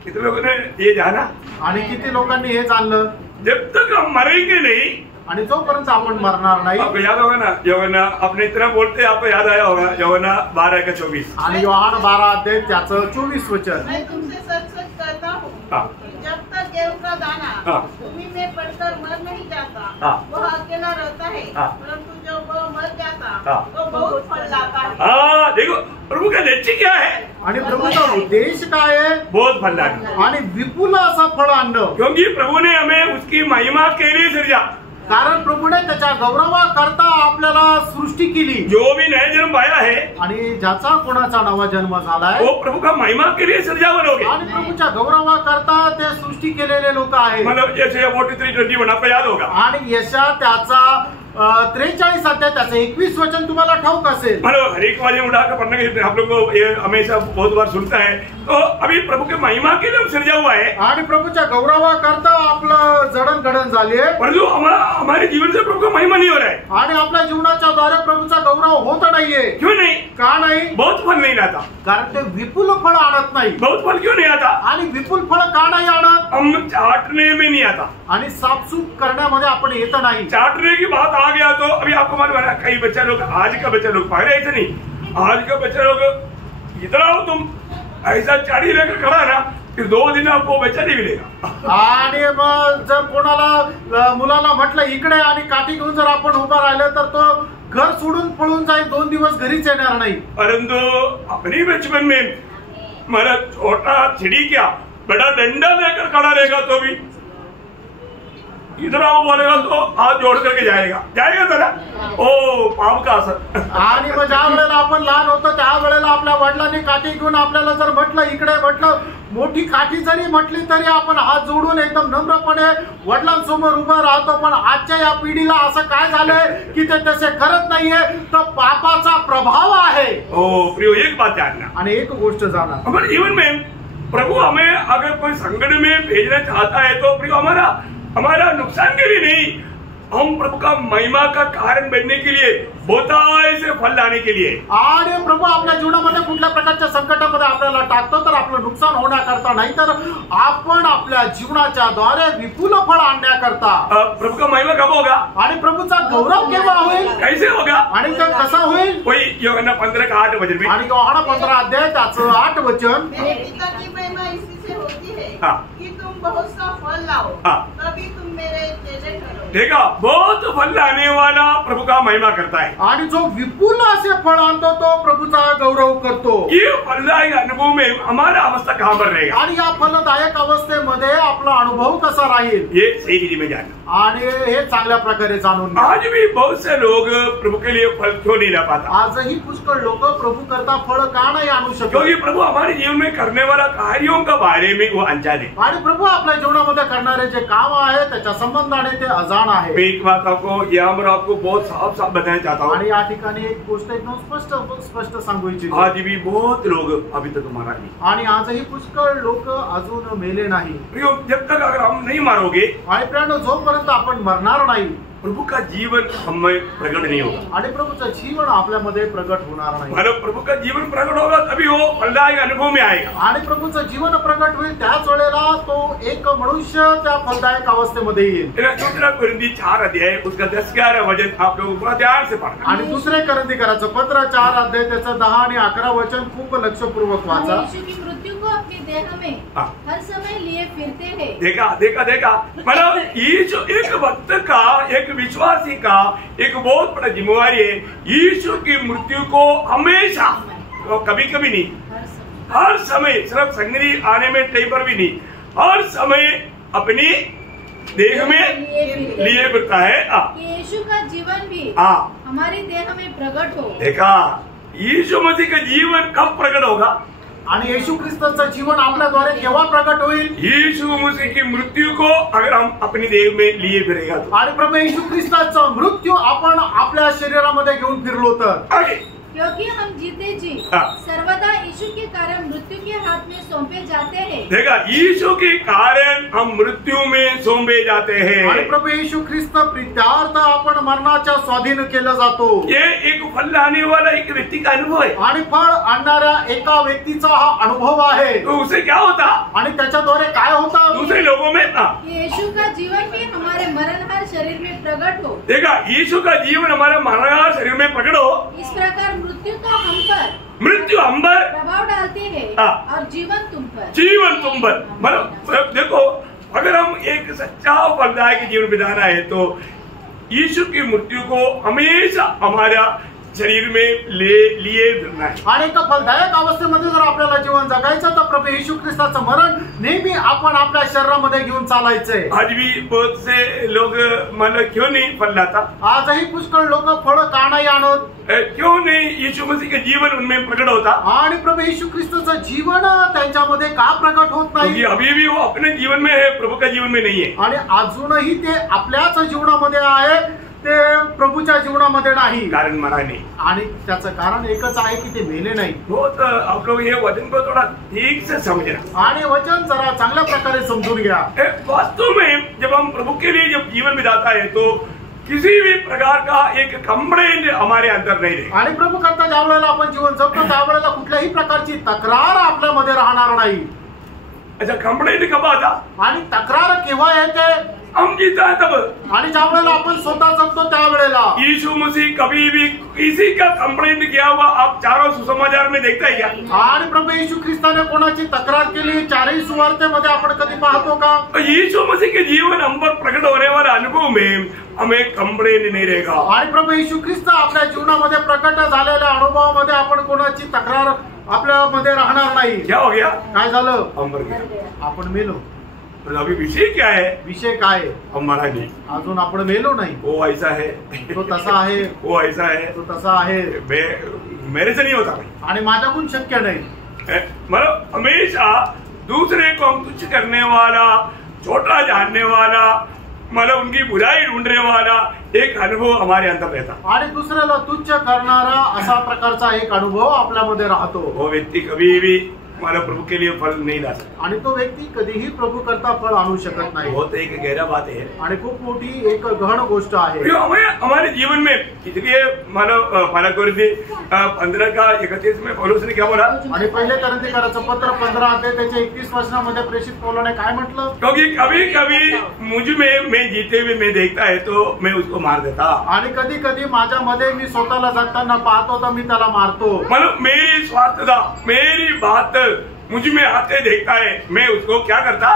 कितने लोगों ने ये जाना आणि किती लोकांनी हे जाणलं? जब तक हम मरेंगे नहीं, आणि जोपर्यंत आपण मरणार नाही. आपको याद होगा ना यूहन्ना अपने इतना बोलते आपको याद आया होगा यूहन्ना 12:24. आणि योहान 12 अध्याय त्याचं 24 वचन. मैं तुमसे सच सच कहता हूँ हाँ. कि जब तक गेहूं का दाना हाँ. भूमि में पड़कर मर नहीं जाता हाँ. वह अकेला रहता है, हाँ. परंतु जब वह मर जाता हाँ. तो बहुत फल लाता है. हाँ, देखो प्रभु का लक्ष्य क्या है? आणि प्रभूचा उद्देश काय आहे? बहुत फल लाना. आणि विपुल असं फळ आणणं. क्योंकि प्रभु ने हमें उसकी महिमा के लिए सृजा. कारण प्रभूने त्याच्या गौरवाकरता आपल्याला सृष्टी केली. जो भी नया जन्म पाया है आणि ज्याचा कोणाचा नवा जन्म झालाय वो प्रभु का महिमा के लिए सृजा बनोगे. आणि प्रभूच्या गौरवाकरता ते सृष्टी केलेले लोक आहेत. मतलब जैसे 43:21 आपको याद होगा. आणि यशा त्याचा 43 अध्याय त्याचं 21 वचन तुम्हाला ठाऊक असेल. मतलब हर एक वाले उठाकर पढ़ने के आप लोग को ये हमेशा बहुत बार सुनता है. तो अभी प्रभु के महिमा के लिए सृजा हुआ है. आणि प्रभूच्या गौरवाकरता आपलं जडणघडण झाली आहे. परंतु हमारे जीवन से प्रभु का महिमा नहीं हो रहा है. आणि आपल्या जीवनाच्या द्वारे प्रभूचा गौरव होत नाहीये. क्यों नहीं? का नाही? बहुत फल नहीं लाता. कारण ते विपुल फळ आणत नाही. बहुत फल क्यों नहीं आता? आणि विपुल फळ का नाही आणत? हम चाटने में नहीं आता. आणि साफसूफ करण्यामध्ये आपण येत नाही. चाटने की बात आ गया तो अभी आपको मालूम है कई बच्चा लोग, आज का बच्चा लोग पहले ऐसे नहीं, आज का बच्चा लोग इतना हो तुम ऐसा चाड़ी लेकर खड़ा ना फिर 2 दिन आपको बच्चा नहीं मिलेगा. आणि मग जर कोणाला मुलाला म्हटलं इकडे आणि काठी घेऊन जर आपण उभा राहिलं तर तो घर सोडून पळून जाईल, 2 दिवस घरीच येणार नाही. परंतु अपनी बचपन में मेरा छोटा चिड़ी क्या बड़ा डंडा लेकर खड़ा रहेगा तो भी इतना वो बोलेगा तो हाथ जोड़ करके जाएगा जरा. ओ पाप का असर. आणि मग ज्या वेळेला आपण लहान होतो त्या वेळेला आपल्या वडिलांनी काठी घेऊन आपल्याला जर म्हटलं इकडे, म्हटलं मोठी काठी जरी म्हटली तरी आपण हात जोडून एकदम नम्रपणे वडिलांसमोर उभं राहतो. पण आजच्या या पिढीला असं काय झालंय की ते तसे करत नाहीये. तर पापाचा प्रभाव आहे. ओ प्रियो, एक बात जानना. आणि एक गोष्ट जाणा, हमारे जीवन में प्रभु हमें अगर कोई संकट में भेजना चाहता है तो प्रियो हमारा नुकसान के लिए नहीं, हम प्रभु का महिमा का कारण बनने के लिए, बहुतायत से फल लाने के लिए. आणि प्रभू आपल्या जीवनामध्ये कुठल्या प्रकारच्या संकटामध्ये आपल्याला टाकतो तर आपलं नुकसान होण्याकरता नाही, तर आपण आपल्या जीवनाच्या द्वारे विपुल फळ आणण्याकरता. प्रभु का महिमा कब होगा? आणि प्रभूचा गौरव केव्हा होईल? कैसे होगा? आणि ते कसा होईल? वही यूहन्ना 15:8 वचन में. आणि योहाना 15 अध्याय त्याचं 8 वचन. मेरे पिता की महिमा इसी से होती है हाँ. कि तुम बहुत सा फल लाओ, हाँ. तभी तुम मेरे चेले ठहरो. देखा, बहुत फल लाने वाला प्रभु का महिमा करता है. आणि जो विपुल असे फळ आणतो तो प्रभूचा गौरव करतो. ये फलदायक अनुभव में हमारा अवस्था कहाँ पर रहेगा? आणि या फलदायक अवस्थेमध्ये आपला अनुभव कसा राहील ये सही रीति में जानना. आणि हे चांगल्या प्रकारे जाणून घ्या. आज भी बहुत से लोग प्रभु के लिए फल क्यों नहीं ला पाता? आजही पुष्कळ लोक प्रभू करता फळ का नाही आणू शकत? क्योंकि प्रभु हमारे जीवन में करने वाला कार्यों का बारे में वो अनजान है. आणि प्रभू आपल्या जीवनामध्ये करणारे जे काम आहे त्याच्या संबंधाने ते अजाण आहे. मैं एक बात आपको यहाँ पर आपको बहुत साफ साफ बताना चाहता हूँ. आणि या ठिकाणी एक गोष्ट एकदम स्पष्ट सांगू इच्छितो. आज भी बहुत लोग अभी तक मरा नहीं. आणि आजही पुष्कळ लोक अजून मेले नाही. जब तक अगर हम नहीं मारोगे, आणि प्रियांनो, जोपर्यंत आपण मरणार नाही प्रभु का जीवन हमें प्रकट नहीं होगा. आणि प्रभूचं जीवन आपल्यामध्ये प्रगट होणार नाही. मतलब प्रभु का जीवन प्रकट होगा तभी वो फलदायक अनुभव में आएगा. आणि प्रभूचं जीवन प्रगट होईल त्याच वेळेला तो एक मनुष्य त्या फलदायक अवस्थेमध्ये येईल. दूसरा कोरिन्थी 4 अध्याय उसका 10-11 वचन आप लोग पूरा ध्यान से पढ़ना. आणि दुसरे कोरिन्थीकराचं पत्र 4 अध्याय त्याचं 10 आणि 11 वचन खूप लक्षपूर्वक वाचा. यीशु की मृत्यु को अपने देह में हर समय लिए फिरते हैं. देखा मतलब यीशु एक भक्त का, एक विश्वासी का एक बहुत बड़ा जिम्मेवारी है. यीशु की मृत्यु को हमेशा, कभी कभी नहीं, हर समय, सिर्फ संगति आने में टाइम पर भी नहीं, हर समय अपनी देह में लिए फिरता है. यीशु का जीवन भी हमारे देह में प्रकट हो. देखा, यीशु मसीह का जीवन कब प्रकट होगा? आणि येशू ख्रिस्ताचं जीवन आपल्याद्वारे केव्हा प्रगट होईल? यीशु मसीह की मृत्यु को अगर हम अपनी देह में लिए फिरेगा तो. आणि प्रभू येशू ख्रिस्ताचा मृत्यू आपण आपल्या शरीरामध्ये घेऊन फिरलो तर. आगे क्योंकि हम जीते जी सर्वदा यीशु के कारण मृत्यु के हाथ में सौंपे जाते हैं। देखा, यीशु के कारण हम मृत्यू में सौंपे जाते आणि हैं। प्रभू येशू ख्रिस्त प्रित्यार्थ आपण मरणाच्या स्वाधीन केलं जातो। ये एक फल लाने वाला एक व्यक्ति का अनुभव है। आणि फळ आणणाऱ्या एका व्यक्तीचा हा अनुभव आहे। तो उसे क्या होता, आणि त्याच्याद्वारे काय होतं, दूसरे लोगों में यीशु का जीवन भी हमारे मरणहार शरीर में प्रकट हो। देखा, यीशु का जीवन हमारे मरणहार शरीर में प्रकट हो। इस प्रकार मृत्यु तो हम हम पर प्रभाव डालती है और जीवन तुम पर। मतलब देखो, अगर हम एक सच्चा फलदायक जीवन बिताना है तो यीशु की मृत्यु को हमेशा हमारा शरीर में लिए धरना है। आणि एका फलदायक अवस्थेमध्ये जर आपल्याला जीवन जगायचं तर प्रभू येशू ख्रिस्ताचं मरण नेहमी आपण आपल्या शरीरामध्ये घेऊन चालायचंय। आज भी बहुत से लोग मतलब क्यों नहीं फल लाता, आजही पुष्कळ लोक फळ का नाही आणत, क्यों नहीं यीशु मसीह का जीवन उनमें प्रकट होता, आणि प्रभू येशू ख्रिस्ताचं जीवन त्यांच्यामध्ये का प्रकट होत नाही, क्योंकि अभी भी वो अपने जीवन में है, प्रभु का जीवन में नहीं है। आणि अजूनही ते आपल्याच जीवनामध्ये आहे, ते प्रभूच्या जीवनामध्ये नाही। कारण मरा नहीं, आणि त्याचं कारण एकच आहे की ते मेले नाही। बहुत आप लोग ये वचन को थोड़ा ठीक से समझना, आणि वचन जरा चांगल्या प्रकारे समजून घ्या। वास्तव में जब हम प्रभु के लिए जब जीवन बिताता है तो किसी भी प्रकार का एक कंप्लेंट हमारे अंदर नहीं रहे। आणि प्रभू करता ज्या वेळेला आपण जीवन जगतो त्यावेळेला कुठल्याही प्रकारची तक्रार आपल्यामध्ये राहणार नाही। अच्छा, कंप्लेंट कब आता, आणि तक्रार केव्हा येते, हम जीता है तब। आणि ज्या वेळेला आपण स्वतः जगतो त्यावेळेला। यीशु मसीह कभी भी किसी का कंप्लेंट किया हुआ आप चारों सुसमाचार में देखता है क्या? आणि प्रभू येशू ख्रिस्ताने कोणाची तक्रार केली चारही सुवार्तेमध्ये आपण कधी पाहतो का? तो यीशु मसीह के जीवन हम पर प्रकट होने वाला अनुभव में हमें कंप्लेंट नहीं रहेगा। आणि प्रभू येशू ख्रिस्त आपल्या जीवनामध्ये प्रकट झालेल्या अनुभवामध्ये आपण कोणाची तक्रार आपल्यामध्ये राहणार नाही। क्या हो गया? काय झालं? हम मर गए, आपण मेलो। तो अभी विषय क्या है? विषय काय? हम मरा नहीं, अजून आपण मेलो नाही। वो ऐसा है, तो तसा आहे, वो ऐसा है, तो तसा आहे, मेरे से नहीं होता भाई। आणि माझ्याकडून शक्य नाही। मतलब हमेशा दूसरे को हम तुच्छ करने वाला, छोटा जानने वाला, मतलब उनकी बुराई ढूंढने वाला एक अनुभव हमारे अंदर रहता। आणि दुसऱ्याला तुच्छ करणारा असा प्रकारचा एक अनुभव आपल्यामध्ये राहतो। वो व्यक्ति कभी भी हमारा प्रभु के लिए फल नहीं ला सकता, आणि तो व्यक्ती कधीही प्रभु करता फळ आणू शकत नाही। बहुत एक गहरा बात है आणि खूप मोठी एक गहन गोष्ट आहे। जो हमें हमारे जीवन में, इसलिए मानव 15 का 31 में पौलुस ने क्या बोला? आणि पहिले कोरिंथीकरांचं पत्र 15 अध्याय त्याच्या 31 वचनामध्ये प्रेषित पौलाने काय म्हटलं? क्योंकि कभी कभी मुझ में मैं जीते हुए मैं देखता है तो मैं उसको मार देता। आणि कधी कधी माझ्यामध्ये मी स्वतःला जगताना पाहतो तर मी त्याला मारतो। मतलब मेरी स्वार्थता, मेरी बात मुझ में आते देखता है, मैं उसको क्या करता?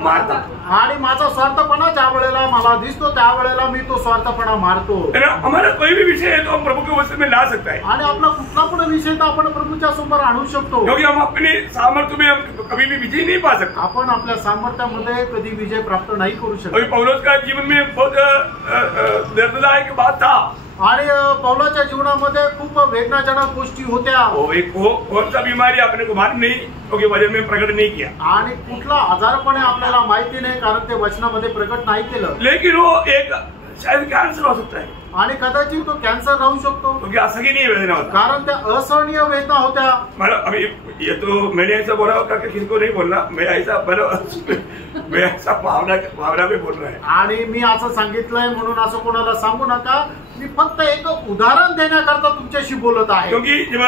मारता। आणि माझा स्वार्थपणा ज्या वेळेला मला दिसतो त्यावेळेला मी तो स्वार्थपणा मारतो। हमारा कोई भी विषय है तो हम प्रभु के वचन में ला सकता है, आणि आपला कुठला पण विषय तर आपण प्रभूच्या समोर आणू शकतो। क्योंकि हम अपने सामर्थ्य में हम कभी भी विजय नहीं पा सकते। आपण आपल्या सामर्थ्यामध्ये कधी विजय प्राप्त नाही करू अभी शकत। पौलुस का जीवन में बहुत दर्ददायक बात था। आणि पौलाच्या जीवनामध्ये खूप वेदनाजनक गोष्टी होत्या। वो एक कौन सा बीमारी आपने को मालूम नहीं, क्योंकि वचन में प्रकट नहीं किया। आणि कुठला आजारपण आहे आपल्याला माहिती नाही कारण ते वचनामध्ये प्रकट नाही केलं। लेकिन वो एक शायद कैंसर हो सकता है, आणि कदाचित तो कॅन्सर राहू शकतो क्योंकि असहनीय वेदना होता। कारण त्या असहनीय वेदना होत्या। मतलब अभी ये तो मैंने ऐसा बोला करके किसी को नहीं बोलना, मैं ऐसा भावना में बोल रहा है। आणि मी असं सांगितलंय म्हणून असं कोणाला सांगू नका, मी फक्त एक उदाहरण देण्याकरता तुमच्याशी बोलत आहे। क्योंकि जब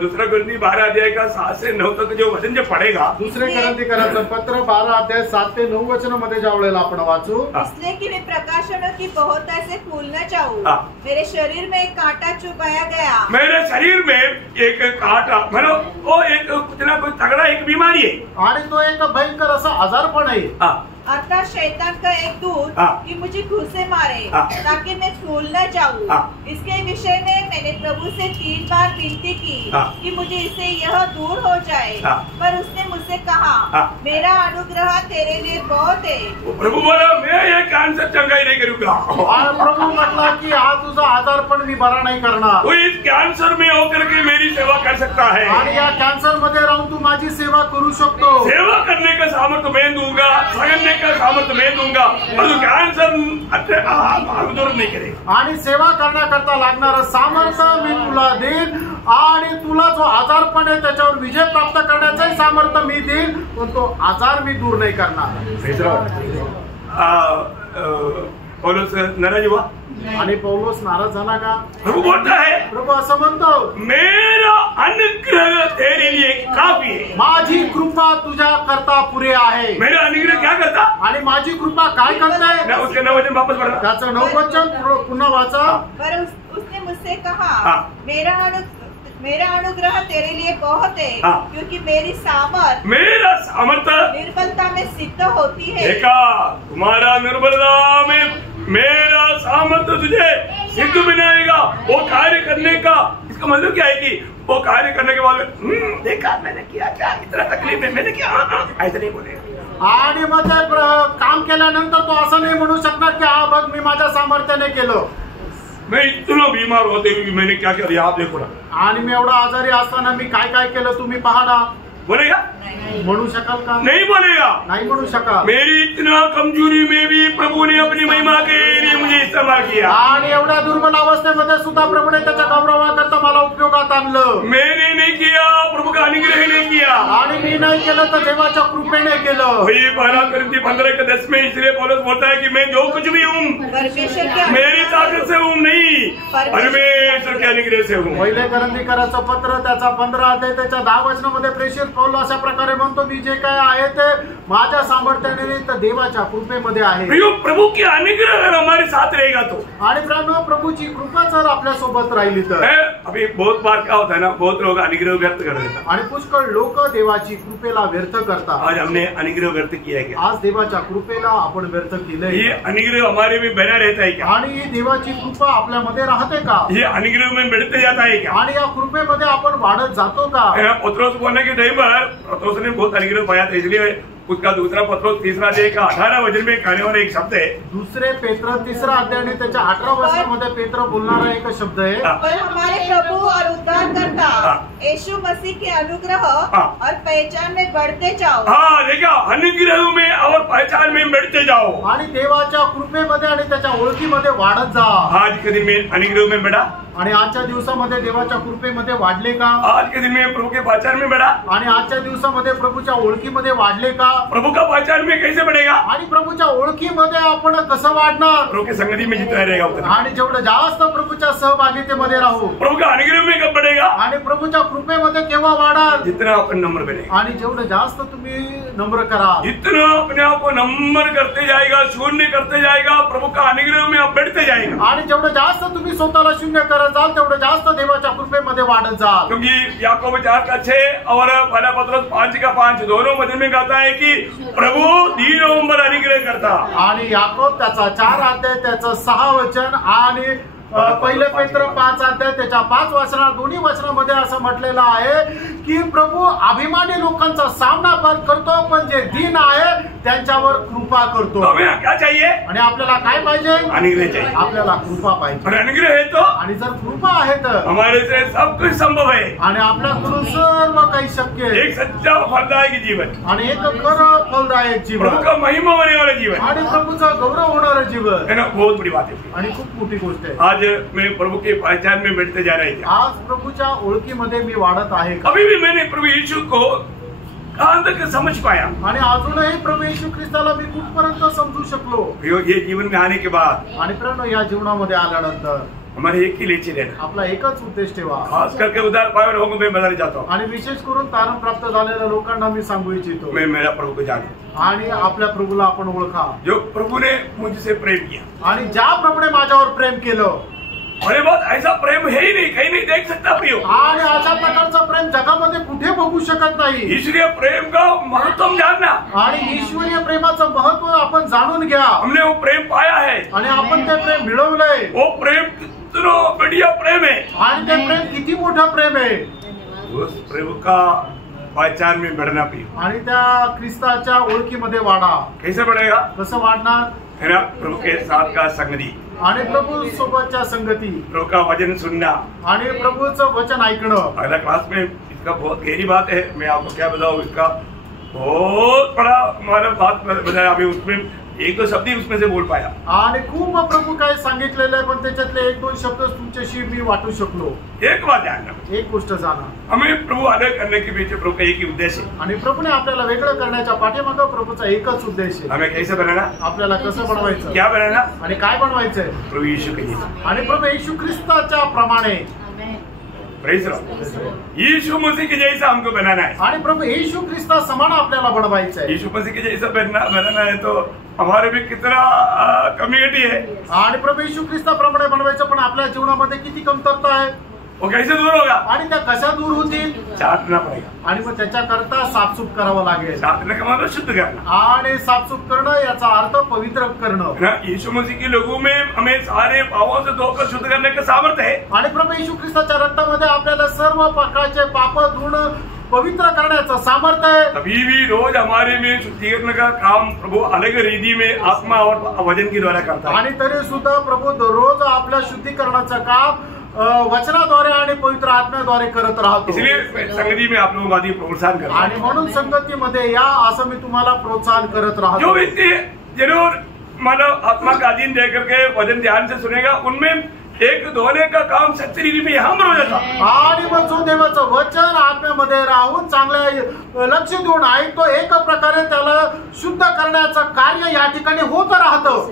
दूसरा कोरिन्थी 12 अध्याय का 7 से 9 तक जो वचन जो पढ़ेगा, दुसरे कोरिन्थीकरांचं पत्र 12 अध्याय 7 ते 9 वचनामध्ये ज्या वेळेला आपण वाचू, इसलिए कि मैं प्रकाशनों की बहुत ऐसे फूल न चाहूं, मेरे शरीर में एक कांटा चुभाया गया। मेरे शरीर में एक कांटा, मतलब वो एक कुछ ना कुछ तगड़ा एक बीमारी है, आणि तो एक भयंकर असा आजारपण आहे। अर्थात शैतान का एक दूत कि मुझे घूंसे मारे ताकि मैं फूल न जाऊं। इसके विषय में मैंने प्रभु से 3 बार विनती की कि मुझे इससे यह दूर हो जाए, पर उसने मुझसे कहा, मेरा अनुग्रह तेरे लिए बहुत है। प्रभु बोला, मैं ये कैंसर चंगाई नहीं करूंगा। आणि प्रभू म्हटला की हा तुझा आजारपण मी बरा नाही करणार। वो इस कैंसर में होकर के मेरी सेवा कर सकता है। आणि या कॅन्सर मध्ये राहून तू माझी सेवा करू शकतो. सेवा करने का सामर्थ्य मैं दूंगा, सहने का सामर्थ्य मैं दूंगा, और तू कॅन्सर जरूर नाही करेगा. आणि सेवा करण्याकरता लागणारं सामर्थ्य मी तुला देईन आणि तुला जो आजारपण आहे त्याच्यावर विजय प्राप्त करण्याचंही सामर्थ्य मी देईन, पण तो आजार मी दूर नाही करणार. पौलुस नाराज हुआ आणि पौलुस नाराज झाला का? प्रभु बोलता है, प्रभू असं म्हणतो, मेरा अनुग्रह तेरे लिए काफी है. माझी कृपा तुझ्या करता पुरे आहे. मेरा अनुग्रह क्या करता? आणि माझी कृपा काय करते? मैं उसके 9 वचन वापस पढ़. त्याचं 9 वचन पुन्हा वाचा. पर उसने मुझसे कहा, हाँ। मेरा अनुग्रह तेरे लिए बहुत है, हाँ। क्योंकि मेरी सामर्थ मेरा सामर्थ्य निर्बलता में सिद्ध होती है. देखा, तुम्हारा निर्बलता में मेरा सामर्थ्य तुझे सिद्ध बनाएगा. वो कार्य करने का इसका मतलब क्या है कि वो कार्य करने के बाद देखा मैंने किया क्या, इतना तकलीफ है मैंने किया, ऐसा नहीं बोलेगा. आणि मग ते काम केल्यानंतर तो असं नाही म्हणू शकणार की हा बघ मी माझ्या सामर्थ्याने केलं. मैं इतना बीमार होते हुए मैंने क्या किया आप देखो ना. आणि मी एवढा आजारी असताना मी काय काय केलं तुम्ही पहा ना. बोलेगा? म्हणू शकाल का? नहीं बोलेगा. नाही म्हणू शकाल. मेरी इतना कमजोरी में भी प्रभु ने अपनी महिमा के लिए मुझे इस्तेमाल किया. आणि एवढ्या दुर्बल अवस्थेमध्ये सुद्धा प्रभूने त्याच्या गौरवाकरता मला उपयोगात आणलं. मैंने नहीं किया, प्रभु का अनुग्रह ने किया. आणि मी नाही केलं तर देवाच्या कृपेने केलं. वही 1 कोरिन्थी 15:10 में इसलिए पौलुस बोलता है कि मैं जो कुछ भी हूँ परमेश्वर के मेरी ताकत से हूँ नहीं, परमेश्वर के अनुग्रह से हूँ. पहिले करंदीकराचं पत्र त्याचा 15 अध्याय त्याच्या 10 वचनामध्ये प्रेषित पौल अशा प्रकारे म्हणतो, मी जे काय आहे ते माझ्या सामर्थ्याने नाही तर देवाच्या कृपेमध्ये आहे. प्रभु के अनुग्रह अगर हमारे साथ रहेगा तो. आणि प्रभूची कृपा जर आपल्या सोबत राहिली तर. अभी बहुत बार क्या होता है ना, बहुत लोग अनुग्रह व्यक्त कर देता. आणि पुष्कळ लोक देवाची कृपेला व्यर्थ करतात. आज हमने अनुग्रह व्यक्त किया है क्या? आज देवाच्या कृपेला आपण व्यर्थ केलंय. ये अनुग्रह हमारे में बना रहता है क्या? आणि ही देवाची कृपा आपल्यामध्ये राहते का? ये अनुग्रह में बढ़ते जाता है क्या? आणि या कृपेमध्ये आपण वाढत जातो का? पत्रोस बोलने के टाइम पर पत्रोस ने बहुत अनुग्रह पाया था, इसलिए उसका दूसरा पत्रोस 3 अध्याय का 18 वचन में कहने वाला एक शब्द है. दुसरे पेत्र 3 अध्याय आणि त्याच्या 18 वचनामध्ये पेत्र बोलणारा एक शब्द आहे. पर हमारे प्रभु और उद्धारकर्ता यीशु मसीह के अनुग्रह और पहचान में बढ़ते जाओ. हाँ देखा, अनुग्रह में और पहचान में बढ़ते जाओ. आणि देवाच्या कृपेमध्ये आणि त्याच्या ओळखीमध्ये वाढत जा. आज के दिन में अनुग्रह में बढ़ा. आणि आजच्या दिवसामध्ये देवाच्या कृपेमध्ये वाढले का? आज के दिन में प्रभु के पहचान में बढ़ा. आणि आजच्या दिवसामध्ये प्रभूच्या ओळखीमध्ये वाढले का? प्रभु का पहचान में कैसे बढ़ेगा? आणि प्रभूच्या ओळखीमध्ये आपण कसं वाढणार? प्रभु की संगति में जितना रहेगा उतना. आणि जेवढं जास्त प्रभूच्या सहभागितेमध्ये राहू. प्रभु का अनुग्रह में कब बढ़ेगा? आणि प्रभूच्या कृपेमध्ये केव्हा वाढाल? जितना अपन नम्र बनेगा. आणि जेवढं जास्त तुम्ही नम्र करा, जितना अपने आप को नम्र करते जाएगा, शून्य करते जाएगा, प्रभु का अनुग्रह में आप बढ़ते जाएगा. आणि जेवढं जास्त तुम्ही स्वतःला शून्य करत जाल तेवढं जास्त देवाच्या कृपेमध्ये वाढत जाल. क्योंकि याकूब 4:6 और 1 पत्रोस 5:5 दोनों वचन में कहता है कि प्रभु दीनों पर अनुग्रह करता. आणि याकोब त्याचा 4 अध्याय त्याचं 6 वचन आणि पहिले पेत्र 5 अध्याय त्याच्या 5 वचना दोन्ही वचनामध्ये असं म्हटलेलं आहे की प्रभू अभिमानी लोकांचा सामना करतो, पण जे दीन आहे त्यांच्यावर कृपा करतो. हमें क्या चाहिए? आणि आपल्याला काय पाहिजे? अनुग्रह चाहिए. आपल्याला कृपा पाहिजे. और अनुग्रह है तो आणि जर कृपा आहे तर हमारे से सब कुछ संभव है. आणि आपल्याकडून सर्व काही शक्य आहे. एक सच्चा फलदायक जीवन, आणि एक खरं फलदायक जीवन, प्रभु का महिमा होने वाला जीवन, आणि प्रभूचा गौरव होणारं जीवन, है ना, बहुत बड़ी बात है. आणि खूप मोठी गोष्ट आहे. आज मैं प्रभु के पहचान में बढ़ते जा रहे थे. आज प्रभूच्या ओळखीमध्ये मी वाढत आहे का? अभी भी मैंने प्रभु यीशु को कहां तक समझ पाया. आणि अजूनही प्रभू येशू ख्रिस्ताला मी कुठपर्यंत समजू शकलो. ये जीवन में आने के बाद आणि प्रणव या जीवनामध्ये आल्यानंतर हमारे एक ही लेचे रहना. आपला एकच उद्देश ठेवा. खास करके उदार पाए लोगों में बताना चाहता हूँ, आणि विशेष करून तारण प्राप्त झालेल्या लोकांना मी सांगू इच्छितो. मैं मेरा प्रभु को जानू. आणि आपल्या प्रभूला आपण ओळखा. जो प्रभु ने मुझसे प्रेम किया, आणि ज्या प्रभूने माझ्यावर प्रेम केलं, अरे बात ऐसा प्रेम है ही नहीं, कहीं नहीं देख सकता प्रियो. आणि अशा प्रकारचं प्रेम जगामध्ये कुठे बघू शकत नाही. ईश्वरीय प्रेम का महत्व जानना. आणि ईश्वरीय प्रेमाचं महत्व आपण जाणून घ्या. हमने वो प्रेम पाया है, आणि आपण ते प्रेम मिळवलंय. वो प्रेम कितना बढ़िया प्रेम है. आणि ते प्रेम किती मोठं प्रेम आहे. उस प्रेम का पहचान में बढ़ना प्रियो. आणि त्या ख्रिस्ताच्या ओळखीमध्ये वाढा. कैसे बढ़ेगा? कसं वाढणार? है ना, प्रभु के साथ का संगति, आणि प्रभू सोबतच्या संगती, प्रभु का वचन सुनना. आणि प्रभूचं वचन ऐकणं. अगला क्लास में इसका बहुत गहरी बात है, मैं आपको क्या बताऊं, इसका बहुत बड़ा मतलब बात बताया अभी, उसमें एक दो शब्द ही उसमें से बोल पाया। आणि खूप प्रभू काय सांगितलेलं आहे, पण त्याच्यातले एक दोन शब्द तुमच्याशी मी वाटू शकलो। एक बात जानना, एक गोष्ट जाणा, हमें प्रभु अलग करने के पीछे प्रभु का एक ही उद्देश्य है। आणि प्रभूने आपल्याला वेगळं करण्याच्या पाठीमागे प्रभूचा एकच उद्देश आहे। हमें कैसे बनाना, आपल्याला कसं बनवायचं, क्या बनाना, आणि काय बनवायचंय, प्रभु यीशु के जैसा। आणि प्रभू येशू ख्रिस्ताच्या प्रमाणे, प्रेज लॉर्ड, यीशु मसीह के जैसा हमको बनाना है। आणि प्रभू येशू ख्रिस्ता समान आपल्याला बनवायचं आहे। यीशु मसीह के जैसा बनाना है तो हमारे भी कितना कम्युनिटी है, आणि प्रभू येशू ख्रिस्ताप्रमाणे बनवायचं, पण आपल्या जीवनामध्ये किती कमतरता आहे, वो कैसे दूर होगा, आणि त्या कशा दूर होतील, चाटना पड़ेगा। आणि मग त्याच्याकरता साफसूफ करावं लागेल। चाटने का मतलब शुद्ध करना, आणि साफसूफ करणं याचा अर्थ पवित्र करणं। ना यीशु मसीह के लोगों में हमें सारे पापों से धोकर शुद्ध करने का सामर्थ्य है। आणि प्रभू येशू ख्रिस्ताच्या रक्तामध्ये आपल्याला सर्व प्रकारचे पाप धुणं पवित्र करण्याचं सामर्थ्य आहे। अभी भी रोज हमारे में शुद्धिकरण का काम प्रभु अलग रीति में आत्मा और वचन के द्वारा करता है। आणि तरी सुद्धा प्रभू दररोज आपल्या शुद्धीकरणाचं काम वचनाद्वारे आणि पवित्र आत्म्याद्वारे करत राहतो। इसलिए संगति में आप लोगों का प्रोत्साहन करता आणि म्हणून संगतीमध्ये या असं मी तुम्हाला प्रोत्साहन करत जो राहतो। व्यक्ति जरूर मानव आत्मा का अधीन रह करके वचन ध्यान से सुनेगा, उनमें एक धोने का काम सच्ची रीति में हम हो जाता। आणि मग जो देवाचं वचन आत्म्यामध्ये राहून चांगल्या लक्ष देऊन ऐकतो, एक प्रकारे त्याला शुद्ध करण्याचं कार्य या ठिकाणी होत राहतं।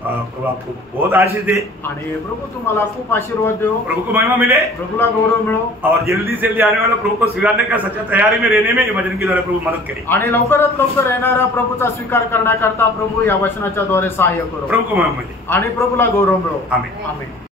प्रभु आपको बहुत आशीष दे, आणि प्रभू तुम्हाला खूप आशीर्वाद देव, प्रभु को महिमा मिले, प्रभुला गौरव मिळो, और जल्दी से जल्दी आने वाला प्रभु को स्वीकारने का सच्चा तैयारी में रहने में ये वचन के द्वारा प्रभु मदद करे। आणि लवकरात लवकर येणाऱ्या प्रभूचा स्वीकार करण्याकरता प्रभू या वचनाच्या द्वारे सहाय्य करो। प्रभु को महिमा मिले, आणि प्रभूला गौरव मिळो। आमीन। आमीन।